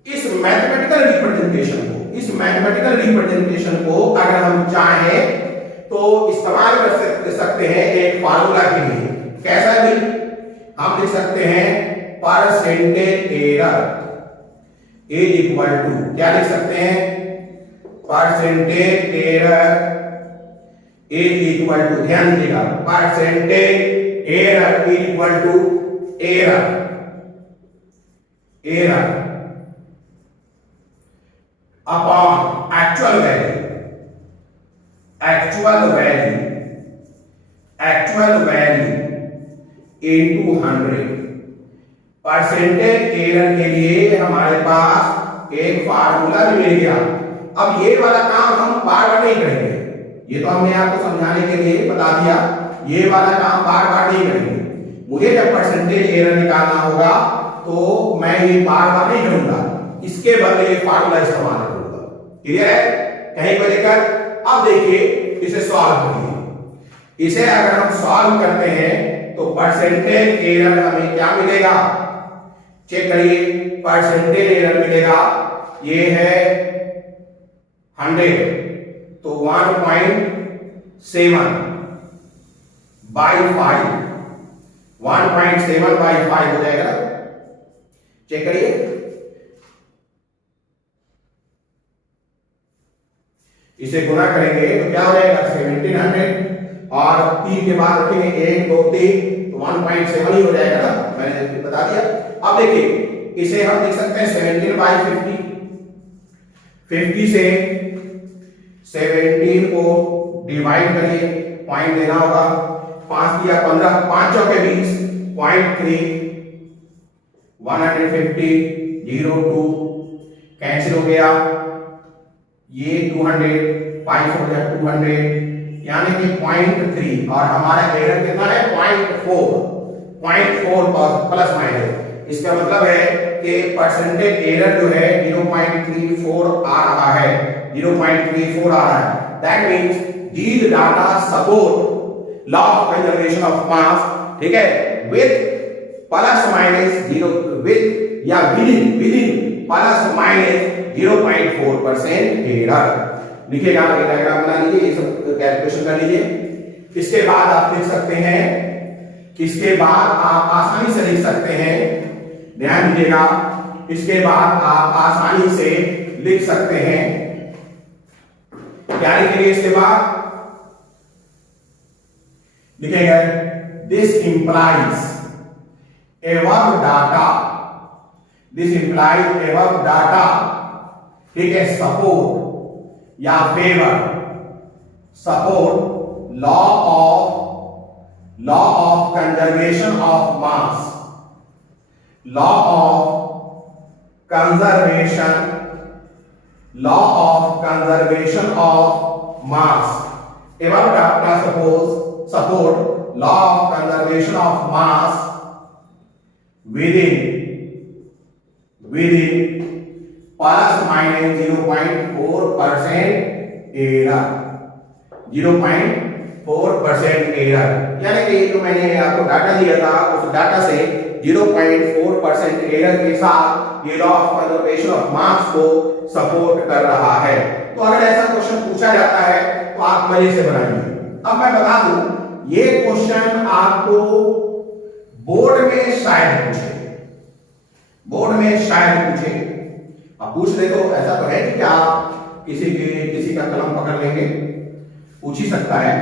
इस मैथमेटिकल रिप्रेजेंटेशन को अगर हम चाहें तो इस्तेमाल कर सकते हैं एक फार्मूला के लिए। कैसा भी हम लिख सकते हैं percentage error is equal to, क्या लिख सकते हैं? Percentage error is equal to, ध्यान दीजिएगा, percentage error is equal to error upon actual value into 100। परसेंटेज एरर के लिए हमारे पास एक फार्मूला भी मिल गया। अब ये वाला काम हम बार बार नहीं करेंगे, ये तो हमने आपको समझाने के लिए बता दिया। ये वाला काम बार बार नहीं करेंगे। मुझे जब परसेंटेज एरर निकालना होगा तो मैं ये बार बार नहीं करूंगा, इसके बदले ये फार्मूला इस्तेमाल करूंगा। क्लियर है? कहीं को लेकर अब देखिए, इसे सॉल्व करिए। इसे अगर हम सॉल्व करते हैं तो परसेंटेज एरर हमें क्या मिलेगा? चेक करिए, परसेंटेज एरर मिलेगा, ये है 100, तो 1.7/5 1.7/5 हो जाएगा। चेक करिए, इसे गुना करेंगे तो क्या हो जाएगा? 1700, और 3 के बाद रखेंगे 1 2 3, तो 1.7 ही हो जाएगा ना, मैंने बता दिया। अब देखिए, इसे हम लिख सकते हैं 17/50। 50 से 17 को डिवाइड करिए, पॉइंट देना होगा। 5 दिया 15, 5 चौके 20, 0.3, 150, 02 कैंसिल हो गया। ये 200, 5 हो गया 200, यानी कि 0.3, और हमारा एरर कितना है 0.4 प्लस माइनस। इसका मतलब है कि परसेंटेज एरर जो है 0.34 आ रहा है, 0.34 आ रहा है। That means these data support law of conservation of mass, ठीक है, with प्लस माइनस 0 with या within प्लस माइनस 0.4% एरर। लिखिएगा, डायग्राम बना लीजिए, ये सब कैलकुलेशन कर लीजिए। इसके बाद आप लिख सकते हैं, इसके बाद आप आसानी से लिख सकते हैं, ध्यान दीजिएगा, इसके बाद आप आसानी से लिख सकते हैं, क्या लिखेंगे इसके बाद? लिखेंगे this implies above data, this implies above data, ठीक है, सपोर्ट या favour, support law of conservation of mass, law of conservation of mass, above data support law of conservation of mass within plus minus 0.4% error, 0.4% error. यानी कि जो मैंने आपको data दिया था उस डाटा से 0.4% एरर के साथ ये लॉ ऑफ कंजर्वेशन ऑफ मास को सपोर्ट कर रहा है। तो अगर ऐसा क्वेश्चन पूछा जाता है तो आप मजे से बनाइए। अब मैं बता दूं, ये क्वेश्चन आपको बोर्ड में शायद पूछे, अब पूछ ले तो ऐसा तो है कि क्या किसी का कलम पकड़ लेंगे, पूछ ही सकता है।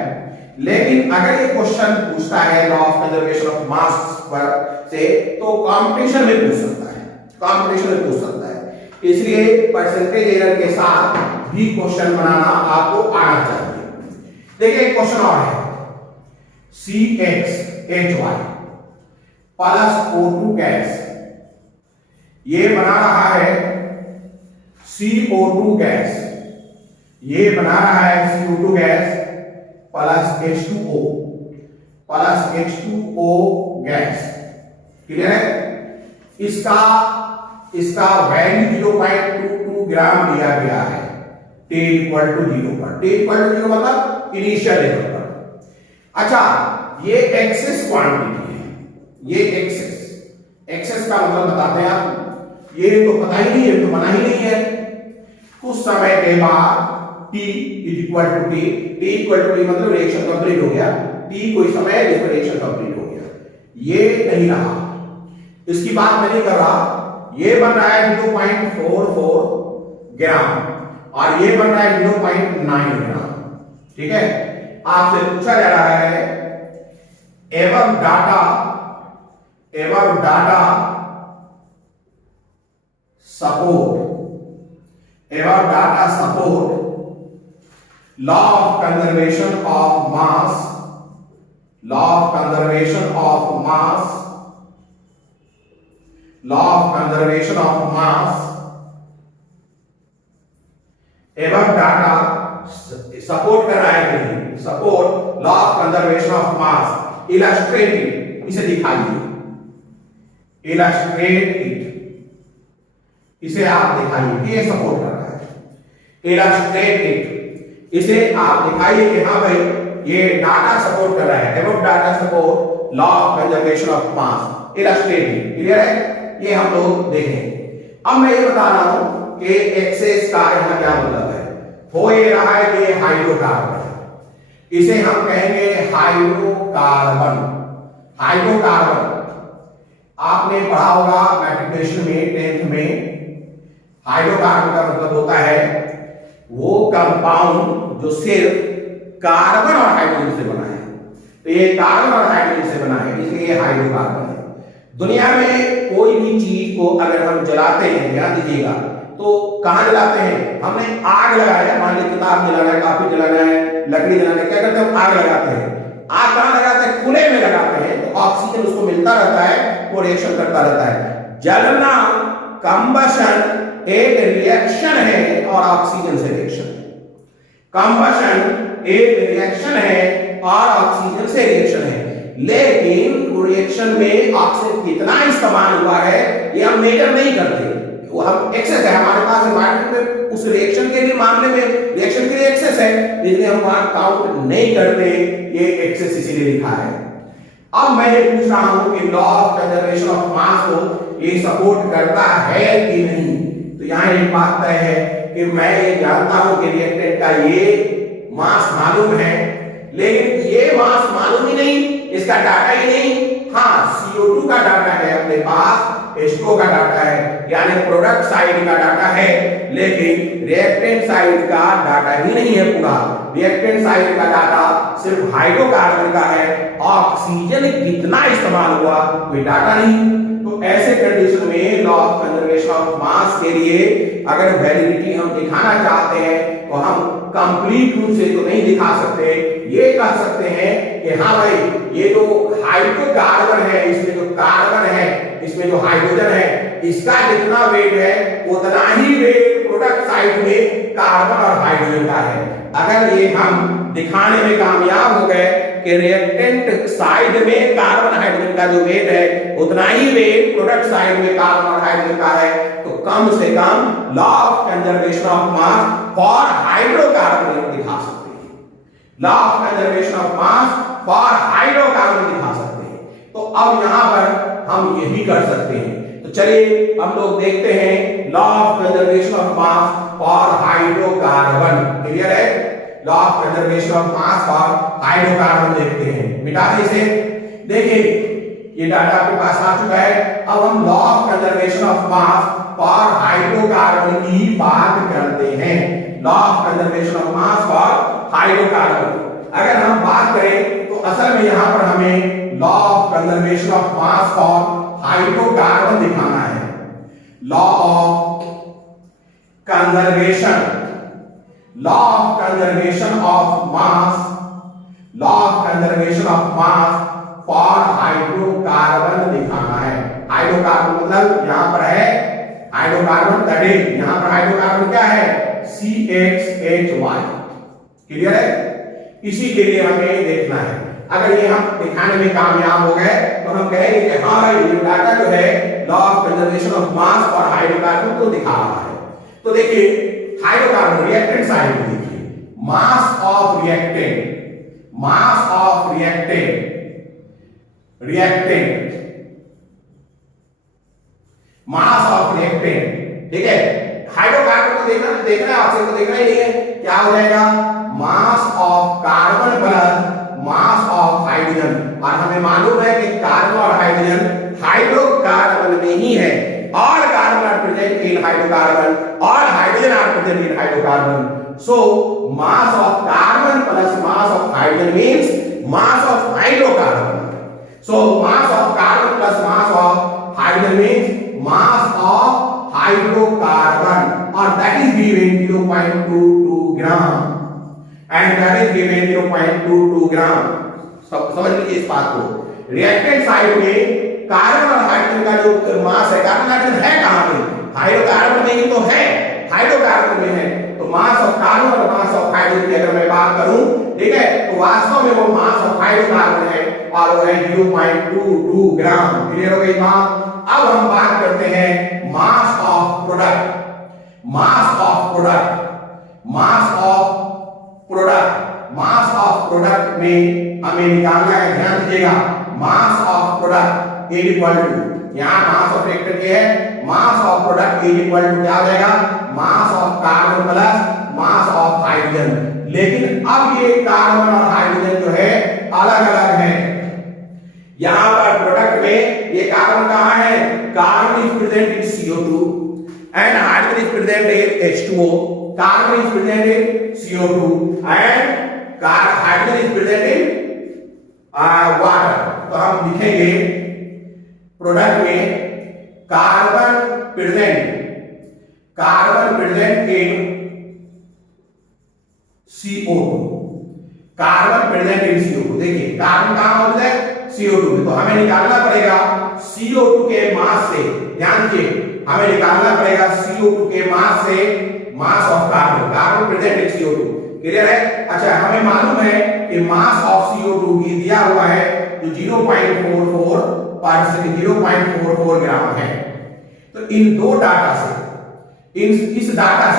लेकिन अगर ये क्वेश्चन पूछता है लॉ ऑफ कंजर्वेशन ऑफ मास पर से, तो कंपटीशन में पूछ सकता है, इसलिए परसेंटेज एरर के साथ भी क्वेश्चन बनाना आपको आना चाहिए। देखिए एक क्वेश्चन और है, CxHy प्लस O2 गैस, ये बना रहा है CO2 गैस, ये बना रहा है CO2 gas plus H2O gas, clear है? इसका वैल्यू 0.22 ग्राम दिया गया है T इक्वल टू 0 पर। T इक्वल टू 0 मतलब इनिशियल लेवल पर। अच्छा, ये एक्सेस क्वांटिटी है, ये एक्सेस का मतलब बताते हैं आप, ये तो पता ही नहीं है, तो बना ही नहीं है। कुछ समय के बाद T इक्वल टू T मतलब रिएक्शन कंप्लीट हो गया, T कोई समय है जिसमें रिएक्शन कंप्लीट हो गया, ये नहीं रहा, इसकी बात मैं नहीं कर रहा। ये बन रहा है 0.44 ग्राम और ये बन रहा है 0.9 ग्राम, ठीक है। आपसे पूछा जा रहा है एवं data support law of conservation of मास एवं डाटा सपोर्ट कर रहा है, support law of conservation of mass, illustrate, इसे दिखाइए, इसे आप दिखाइए, ये सपोर्ट कर रहा है, इलस्ट्रेट, इसे आप दिखाइए कि हाँ भाई ये डाटा सपोर्ट कर रहा है, एवं data support law of conservation of mass, illustrate, clear है? ये हम लोग देखें। अब मैं ये बता रहा हूं कि एक्सेस का यहां क्या मतलब है। हो ये रहा है कि हाइड्रोकार्बन, इसे हम कहेंगे हाइड्रोकार्बन। आपने पढ़ा होगा मैट्रिकुलेशन में 10th में, हाइड्रोकार्बन का मतलब होता है वो कंपाउंड जो सिर्फ कार्बन और हाइड्रोजन से बना है। तो ये कार्बन और हाइड्रोजन से बना है, इसलिए ये हाइड्रोकार्बन है। दुनिया में कोई भी चीज को अगर हम जलाते हैं, ध्यान दीजिएगा, तो कहां जलाते हैं? हमने आग लगाया, मान लीजिए किताब जलाना है, काफी जलाना है, लकड़ी जलाना है, क्या करते हैं? आग लगाते हैं। आग कहां लगाते हैं? खुले में लगाते हैं, तो ऑक्सीजन उसको मिलता रहता है, वो रिएक्शन करता रहता है। जलना कंबशन एक रिएक्शन है और ऑक्सीजन से रिएक्शन है। कंबशन एक रिएक्शन है और ऑक्सीजन से रिएक्शन है, लेकिन रिएक्शन में ऑक्सीजन कितना इस्तेमाल हुआ है ये हम मेजर नहीं करते। वो हम एक्सेस है हमारे पास एनवायरनमेंट में, उस रिएक्शन के लिए मामले में रिएक्शन के लिए एक्सेस है, इसलिए हम वहां काउंट नहीं करते, ये एक्सेस इसीलिए लिखा है। अब मैं ये पूछ रहा हूं कि लॉ ऑफ कंजर्वेशन ऑफ मास को ये सपोर्ट करता है कि नहीं। तो यहां एक बात तय है कि मैं ये जानता हूं कि रिएक्टेंट का ये मास मालूम है, लेकिन ये मास मालूम ही नहीं, इसका डाटा ही नहीं। हाँ, CO2 का डाटा है अपने पास, H2O का डाटा है, यानी प्रोडक्ट साइड का डाटा है, लेकिन रिएक्टेंट साइड का डाटा ही नहीं है पूरा। रिएक्टेंट साइड का डाटा सिर्फ हाइड्रोकार्बन का है, ऑक्सीजन कितना इस्तेमाल हुआ कोई डाटा नहीं। तो ऐसे कंडीशन में लॉ ऑफ कंजर्वेशन ऑफ मास के लिए अगर वैलिडिटी हम दिखाना चाहते हैं तो हम कंप्लीट रूप से तो नहीं दिखा सकते, ये कह सकते हैं कि हाँ भाई ये जो हाइड्रोकार्बन है, इसमें जो कार्बन है, इसमें जो हाइड्रोजन है, इसका जितना वेट है उतना ही वेट प्रोडक्ट साइड में कार्बन और हाइड्रोजन का है। अगर ये हम दिखाने में कामयाब हो गए कि रिएक्टेंट साइड में कार्बन हाइड्रोजन का जो वेट है उतना ही वेट प्रोडक्ट साइड में कार्बन और हाइड्रोजन का है, तो कम से कम law of conservation of mass for hydrocarbon दिखा सकते हैं। Law of conservation of mass for hydrocarbon दिखा सकते हैं। तो अब यहां पर हम यही कर सकते हैं। तो चलिए हम लोग देखते हैं law of conservation of mass for hydrocarbon. Clear है? Law of conservation of mass for hydrocarbon देखते हैं। मिटा दें इसे। देखिए ये डाटा आपके पास आ चुका है। अब हम law of conservation of mass for hydrocarbon की बात करते हैं। Law of conservation of mass for hydrocarbon अगर हम बात करें तो असल में यहां पर हमें law of conservation of mass for hydrocarbon दिखाना है। Law of conservation, law of conservation of mass, law of conservation of mass for hydrocarbon दिखाना है। हाइड्रोकार्बन मतलब यहां पर है हाइड्रोकार्बन, दैट इज यहां पर हाइड्रोकार्बन क्या है CHHY। क्लियर है? इसी के लिए हमें देखना है। अगर ये हम दिखाने में कामयाब हो गए तो हम कहेंगे कि हाँ भाई ये डाटा जो है लॉ ऑफ कंजर्वेशन ऑफ मास और हाइड्रोकार्बन को दिखा रहा है। तो देखिए हाइड्रोकार्बन रिएक्टेंट साइड में देखिए, मास of reactant, mass of reactant, reactant, mass of reactant. ठीक है, हाइड्रोकार्बन को देखना है, ऑक्सीजन को देखना ही नहीं है। क्या हो जाएगा? Mass of carbon plus mass of hydrogen. और हमें मालूम है कि कार्बन और हाइड्रोजन हाइड्रोकार्बन में ही है। All carbon are present in hydrocarbon, all hydrogen are present in hydrocarbon. So mass of carbon plus mass of hydrogen means mass of hydrocarbon. So mass of carbon plus mass of hydrogen means mass of hydrocarbon, और that is given 0.22 gram, and that is given 0.22 gram. समझ लीजिए इस बात को। Reactant side में carbon और hydrogen का जो मास है, कार्बन हाइड्रोजन है कहां पे? हाइड्रोकार्बन में ही तो है, हाइड्रोकार्बन में है। तो मास ऑफ कार्बन और मास ऑफ हाइड्रोजन की अगर मैं बात करूं, ठीक है, तो वास्तव में वो मास ऑफ हाइड्रोकार्बन है और वो है 0.22 ग्राम। क्लियर हो गई बात? अब हम बात करते हैं mass of product, mass of product, mass of product. Mass of product में हमें निकालना है, ध्यान दीजिएगा। Mass of product is equal to, यहां मास ऑफ रिएक्टेंट ये है, mass of product is equal to क्या हो जाएगा? Mass of carbon plus mass of hydrogen. लेकिन अब ये कार्बन और हाइड्रोजन जो है अलग अलग है। यहां पर प्रोडक्ट में ये कार्बन कहां है? Carbon is present in CO2 and hydrogen is present in H2O। Carbon is present in CO2 and hydrogen is present in water. तो हम लिखेंगे प्रोडक्ट में carbon present in CO2, carbon present in CO2। देखिए carbon कहां मौजूद है? CO2 में। तो हमें निकालना पड़ेगा CO2 के मास से, ध्यान दीजिए हमें निकालना पड़ेगा CO2 के मास से मास of carbon, carbon present in CO2। Clear है? अच्छा, हमें मालूम है कि मास ऑफ CO2 भी दिया हुआ है जो 0.44 ग्राम है। तो इन दो डाटा से, इस डाटा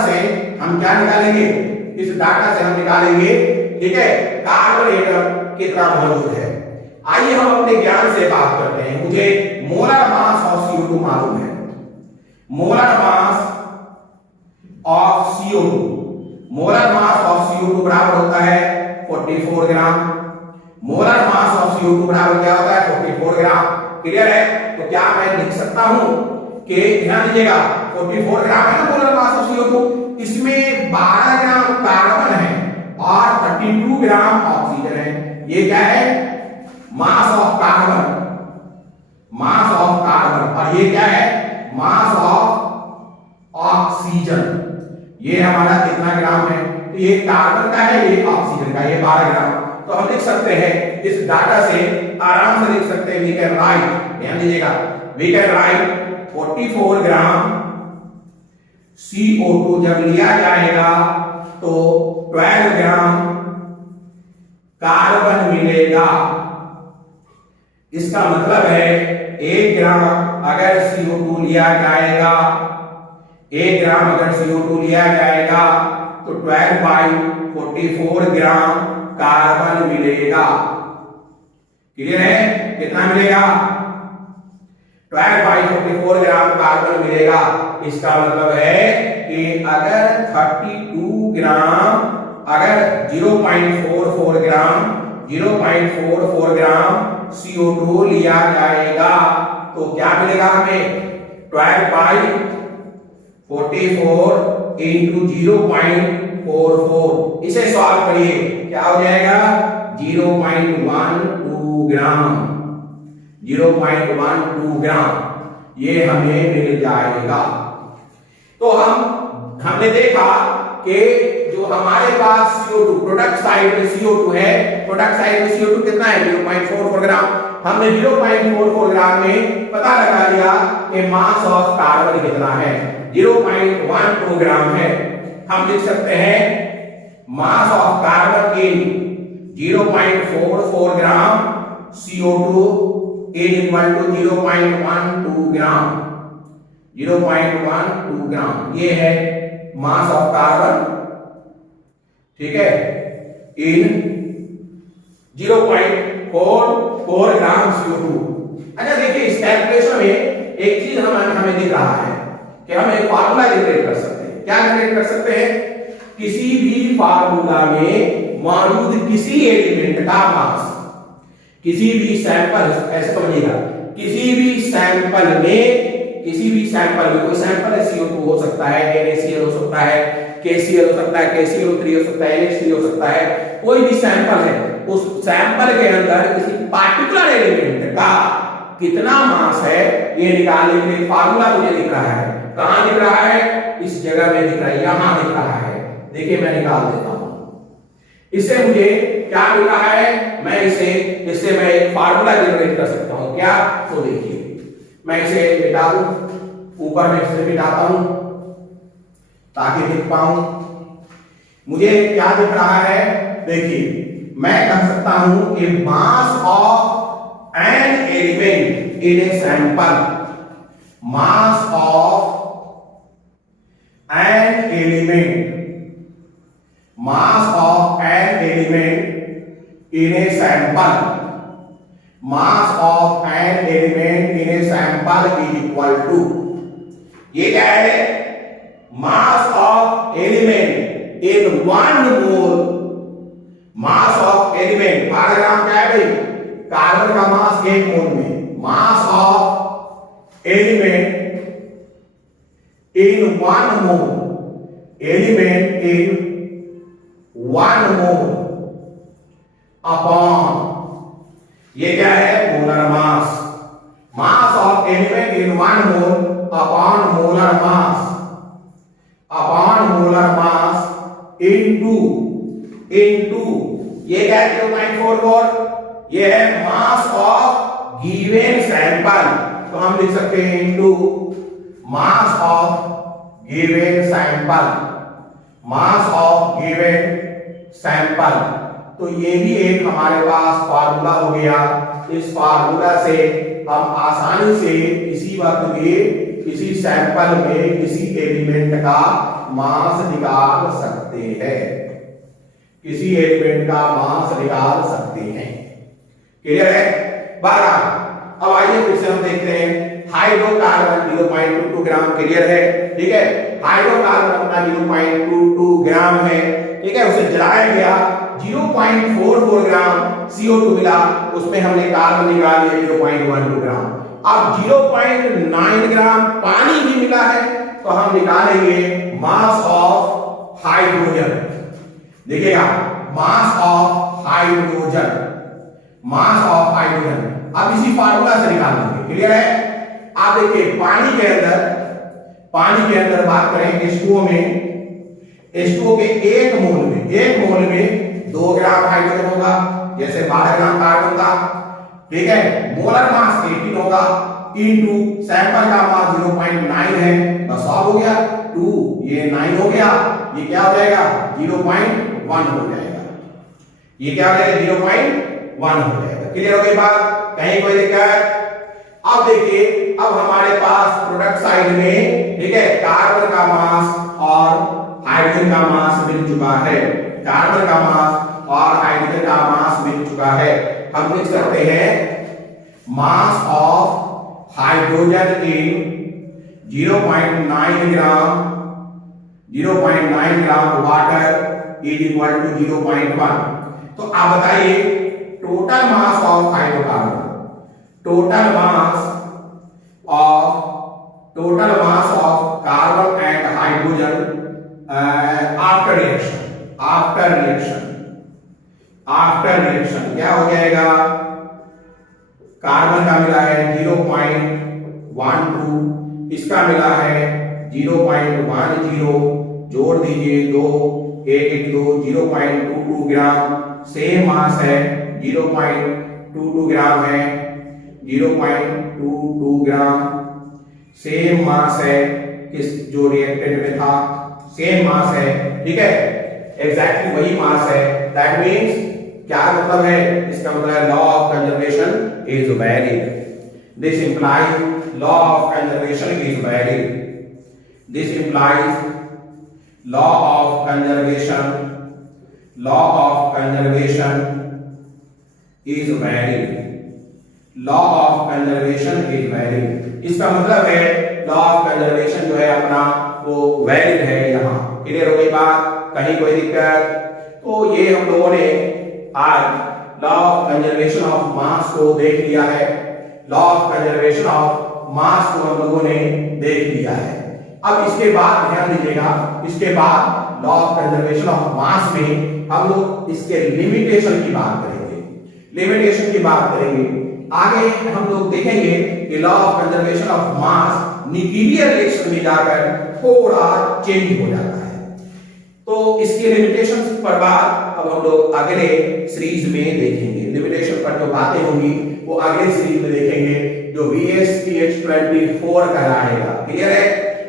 से हम क्या निकालेंगे? इस डाटा से हम निकालेंगे, ठीक है, कार्बन एटम कितना मौजूद है। आइए हम अपने ज्ञान से बात करते हैं। मुझे मोलर मास ऑफ CO2 मालूम है। मोलर मास ऑफ CO2 बराबर होता है 44 ग्राम। मोलर मास ऑफ CO2 बराबर क्या होता है? 44 ग्राम। क्लियर है? तो क्या मैं लिख सकता हूं कि ध्यान दीजिएगा 44 ग्राम है ना मोलर मास ऑफ CO2, इसमें 12 ग्राम कार्बन है और 32 ग्राम ऑक्सीजन है। ये क्या है? मास ऑफ कार्बन, और ये क्या है? Mass of oxygen. ये हमारा कितना ग्राम है? तो ये कार्बन का है, ये ऑक्सीजन का, ये 12 ग्राम। तो हम लिख सकते हैं इस डाटा से, आराम से लिख सकते हैं, वी कैन राइट, ध्यान दीजिएगा, we can write 44 gram CO2 जब लिया जाएगा तो 12 ग्राम कार्बन मिलेगा। इसका मतलब है 1 ग्राम अगर CO2 लिया जाएगा, 1 ग्राम अगर CO2 लिया जाएगा तो 12/44 ग्राम कार्बन मिलेगा। क्लियर है? कितना मिलेगा? 12/44 ग्राम कार्बन मिलेगा। इसका मतलब है कि अगर 32 ग्राम, अगर 0.44 ग्राम CO2 लिया जाएगा तो क्या मिलेगा हमें? 12/44 इंटू 0.44। इसे सॉल्व करिए, क्या हो जाएगा? 0.12 ग्राम, 0.12 ग्राम ये हमें मिल जाएगा। तो हमने देखा कि जो हमारे पास CO2 प्रोडक्ट साइड में CO2 है, प्रोडक्ट साइड में CO2 कितना है? 0.44 ग्राम। हमने 0.44 ग्राम में पता लगा लिया कि मास ऑफ कार्बन कितना है, 0.12 ग्राम है। हम लिख सकते हैं mass of carbon in 0.44 gram CO2 is equal to 0.12 gram, 0.12 gram ये है मास ऑफ कार्बन, ठीक है, इन 0.44 ग्राम CO2। अच्छा देखिए, इस कैलकुलेशन में एक चीज हमें दिख रहा है कि हम एक फार्मूला जनरेट कर सकते हैं। क्या जनरेट कर सकते हैं? किसी भी फार्मूला में मौजूद किसी एलिमेंट का मास, किसी भी सैंपल, ऐसे समझिएगा, किसी भी सैंपल में कोई सैंपल है, CO2 हो सकता है, NaCl हो सकता है, KCl हो सकता है, KClO3 हो सकता है, NH3 हो सकता है, कोई भी सैंपल है, उस सैंपल के अंदर किसी पार्टिकुलर एलिमेंट का कितना मास है ये निकालने के लिए फार्मूला मुझे दिख रहा है। कहां दिख रहा है? इस जगह में दिख रहा है, यहां दिख रहा है। देखिए मैं निकाल देता हूं। इससे मुझे क्या मिल रहा है? इससे मैं एक फार्मूला जनरेट कर सकता हूं। क्या? तो देखिए मैं इसे मिटा दूं, ऊपर में इसे मिटाता हूं ताकि दिख पाऊं। मुझे क्या दिख रहा है? देखिए मैं कह सकता हूं कि mass of an element in a sample, mass of an element, mass of an element in a sample, mass of an element in a sample is equal to, ये क्या है? Mass of element in 1 mole, mass of element 12 gram क्या है भाई? Carbon का mass 1 mole में, mass of element in 1 mole, element in 1 mole upon, ये क्या है? Molar mass, mass of element in 1 mole upon molar mass, upon molar mass into ये क्या है? 0.44, ये है मास ऑफ गिवन सैंपल, तो हम लिख सकते हैं into mass of given sample, mass of given sample. तो ये भी एक हमारे पास फार्मूला हो गया। इस फार्मूला से हम आसानी से किसी वक्त भी किसी सैंपल में किसी एलिमेंट का मास निकाल सकते हैं, किसी एलिमेंट का मास निकाल सकते हैं। क्लियर है? 12। अब आइए फिर से हम देखते हैं हाइड्रोकार्बन 0.22 ग्राम। क्लियर है? ठीक है, हाइड्रोकार्बन अपना 0.22 ग्राम है। ठीक है, उसे जलाया गया, 0.44 ग्राम CO2 मिला, उसमें हमने कार्बन निकाल लिया 0.12 ग्राम। अब 0.9 ग्राम पानी भी मिला है, तो हम निकालेंगे मास ऑफ हाइड्रोजन। देखिएगा, mass of hydrogen, mass of hydrogen. अब इसी फार्मूला से निकाल देंगे। क्लियर है? आप देखिए, पानी के अंदर बात करें H2O में, H2O के एक मोल में 2 ग्राम हाइड्रोजन होगा, जैसे 12 ग्राम कार्बन था। ठीक है, मोलर मास 18 होगा, इनटू सैंपल का मास 0.9 है, बस सॉल्व हो गया। 2 ये 9 हो गया, ये क्या हो जाएगा 0.1 हो जाएगा, ये क्या हो जाएगा 0.1 हो जाएगा। क्लियर हो गई बात? कहीं कोई दिक्कत? अब देखिए, अब हमारे पास प्रोडक्ट साइड में, ठीक है, कार्बन का मास और हाइड्रोजन का मास मिल चुका है, कार्बन का मास और हाइड्रोजन का मास मिल चुका है। हम लिख सकते हैं mass of hydrogen in 0.9 gram water is equal to 0.1। तो आप बताइए total mass of hydrocarbon, total mass of carbon and hydrogen after reaction क्या हो जाएगा? कार्बन का मिला है 0.12, इसका मिला है 0.10, जोड़ दीजिए 2 1 1 2 0.22 ग्राम, सेम मास है 0.22 ग्राम है, 0.22 ग्राम सेम मास है किस जो रिएक्टेंट में था, सेम मास है। ठीक है, एग्जैक्टली वही मास है। दैट मींस क्या मतलब है? इसका मतलब है law of conservation is valid. This implies law of conservation is valid. This implies law of conservation is valid. Law of conservation is valid. इसका मतलब है लॉ ऑफ कंजर्वेशन जो है अपना वो वैलिड है यहाँ। क्लियर हो गई बात? कहीं कोई दिक्कत? तो ये हम लोगों ने आज लॉ ऑफ कंजर्वेशन ऑफ मास को देख लिया है। लॉ ऑफ कंजर्वेशन ऑफ मास को हम लोगों ने देख लिया है। अब इसके बाद ध्यान दीजिएगा, इसके बाद लॉ ऑफ कंजर्वेशन ऑफ मास में हम लोग इसके लिमिटेशन की बात करेंगे, लिमिटेशन की बात करेंगे। आगे हम लोग देखेंगे कि law of conservation of mass nuclear reaction में जाकर थोड़ा चेंज हो जाता है। तो इसके लिमिटेशन पर बात अब हम लोग अगले सीरीज में देखेंगे। लिमिटेशन पर जो बातें होंगी वो अगले सीरीज में देखेंगे, जो VSPH24 कहलाएगा। क्लियर है?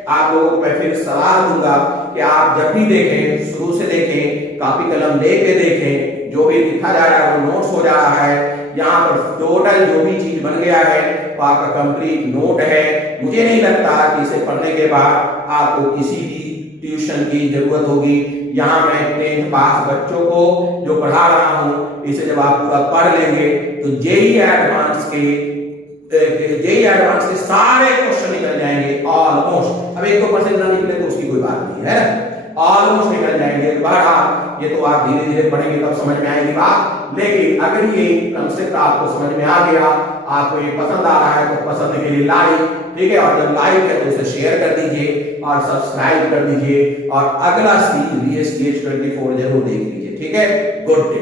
आप लोगों को मैं फिर सलाह दूंगा कि आप जब भी देखें शुरू से देखें, कॉपी कलम लेके देखें, जो भी लिखा जा रहा है वो नोट्स हो जा रहा है। यहाँ पर टोटल जो भी चीज बन गया है वो आपका कंप्लीट नोट है। मुझे नहीं लगता कि इसे पढ़ने के बाद आपको किसी भी ट्यूशन की जरूरत होगी। यहाँ मैं 10th पास बच्चों को जो पढ़ा रहा हूँ, इसे जब आप पूरा पढ़ लेंगे तो जेईई एडवांस के सारे क्वेश्चन निकल जाएंगे ऑलमोस्ट। अब 1-2% ना निकले तो उसकी कोई बात नहीं है, ऑलमोस्ट निकल जाएंगे। बहरहाल ये तो आप धीरे धीरे पढ़ेंगे तब समझ में आएगी बात। लेकिन अगर ये कंसेप्ट आपको समझ में आ गया, आपको ये पसंद आ रहा है तो पसंद के लिए लाइक, ठीक है, और जब लाइक है तो उसे शेयर कर दीजिए और सब्सक्राइब कर दीजिए और अगला सीरीज VSPH24 जरूर देख लीजिए। ठीक है, गुड डे।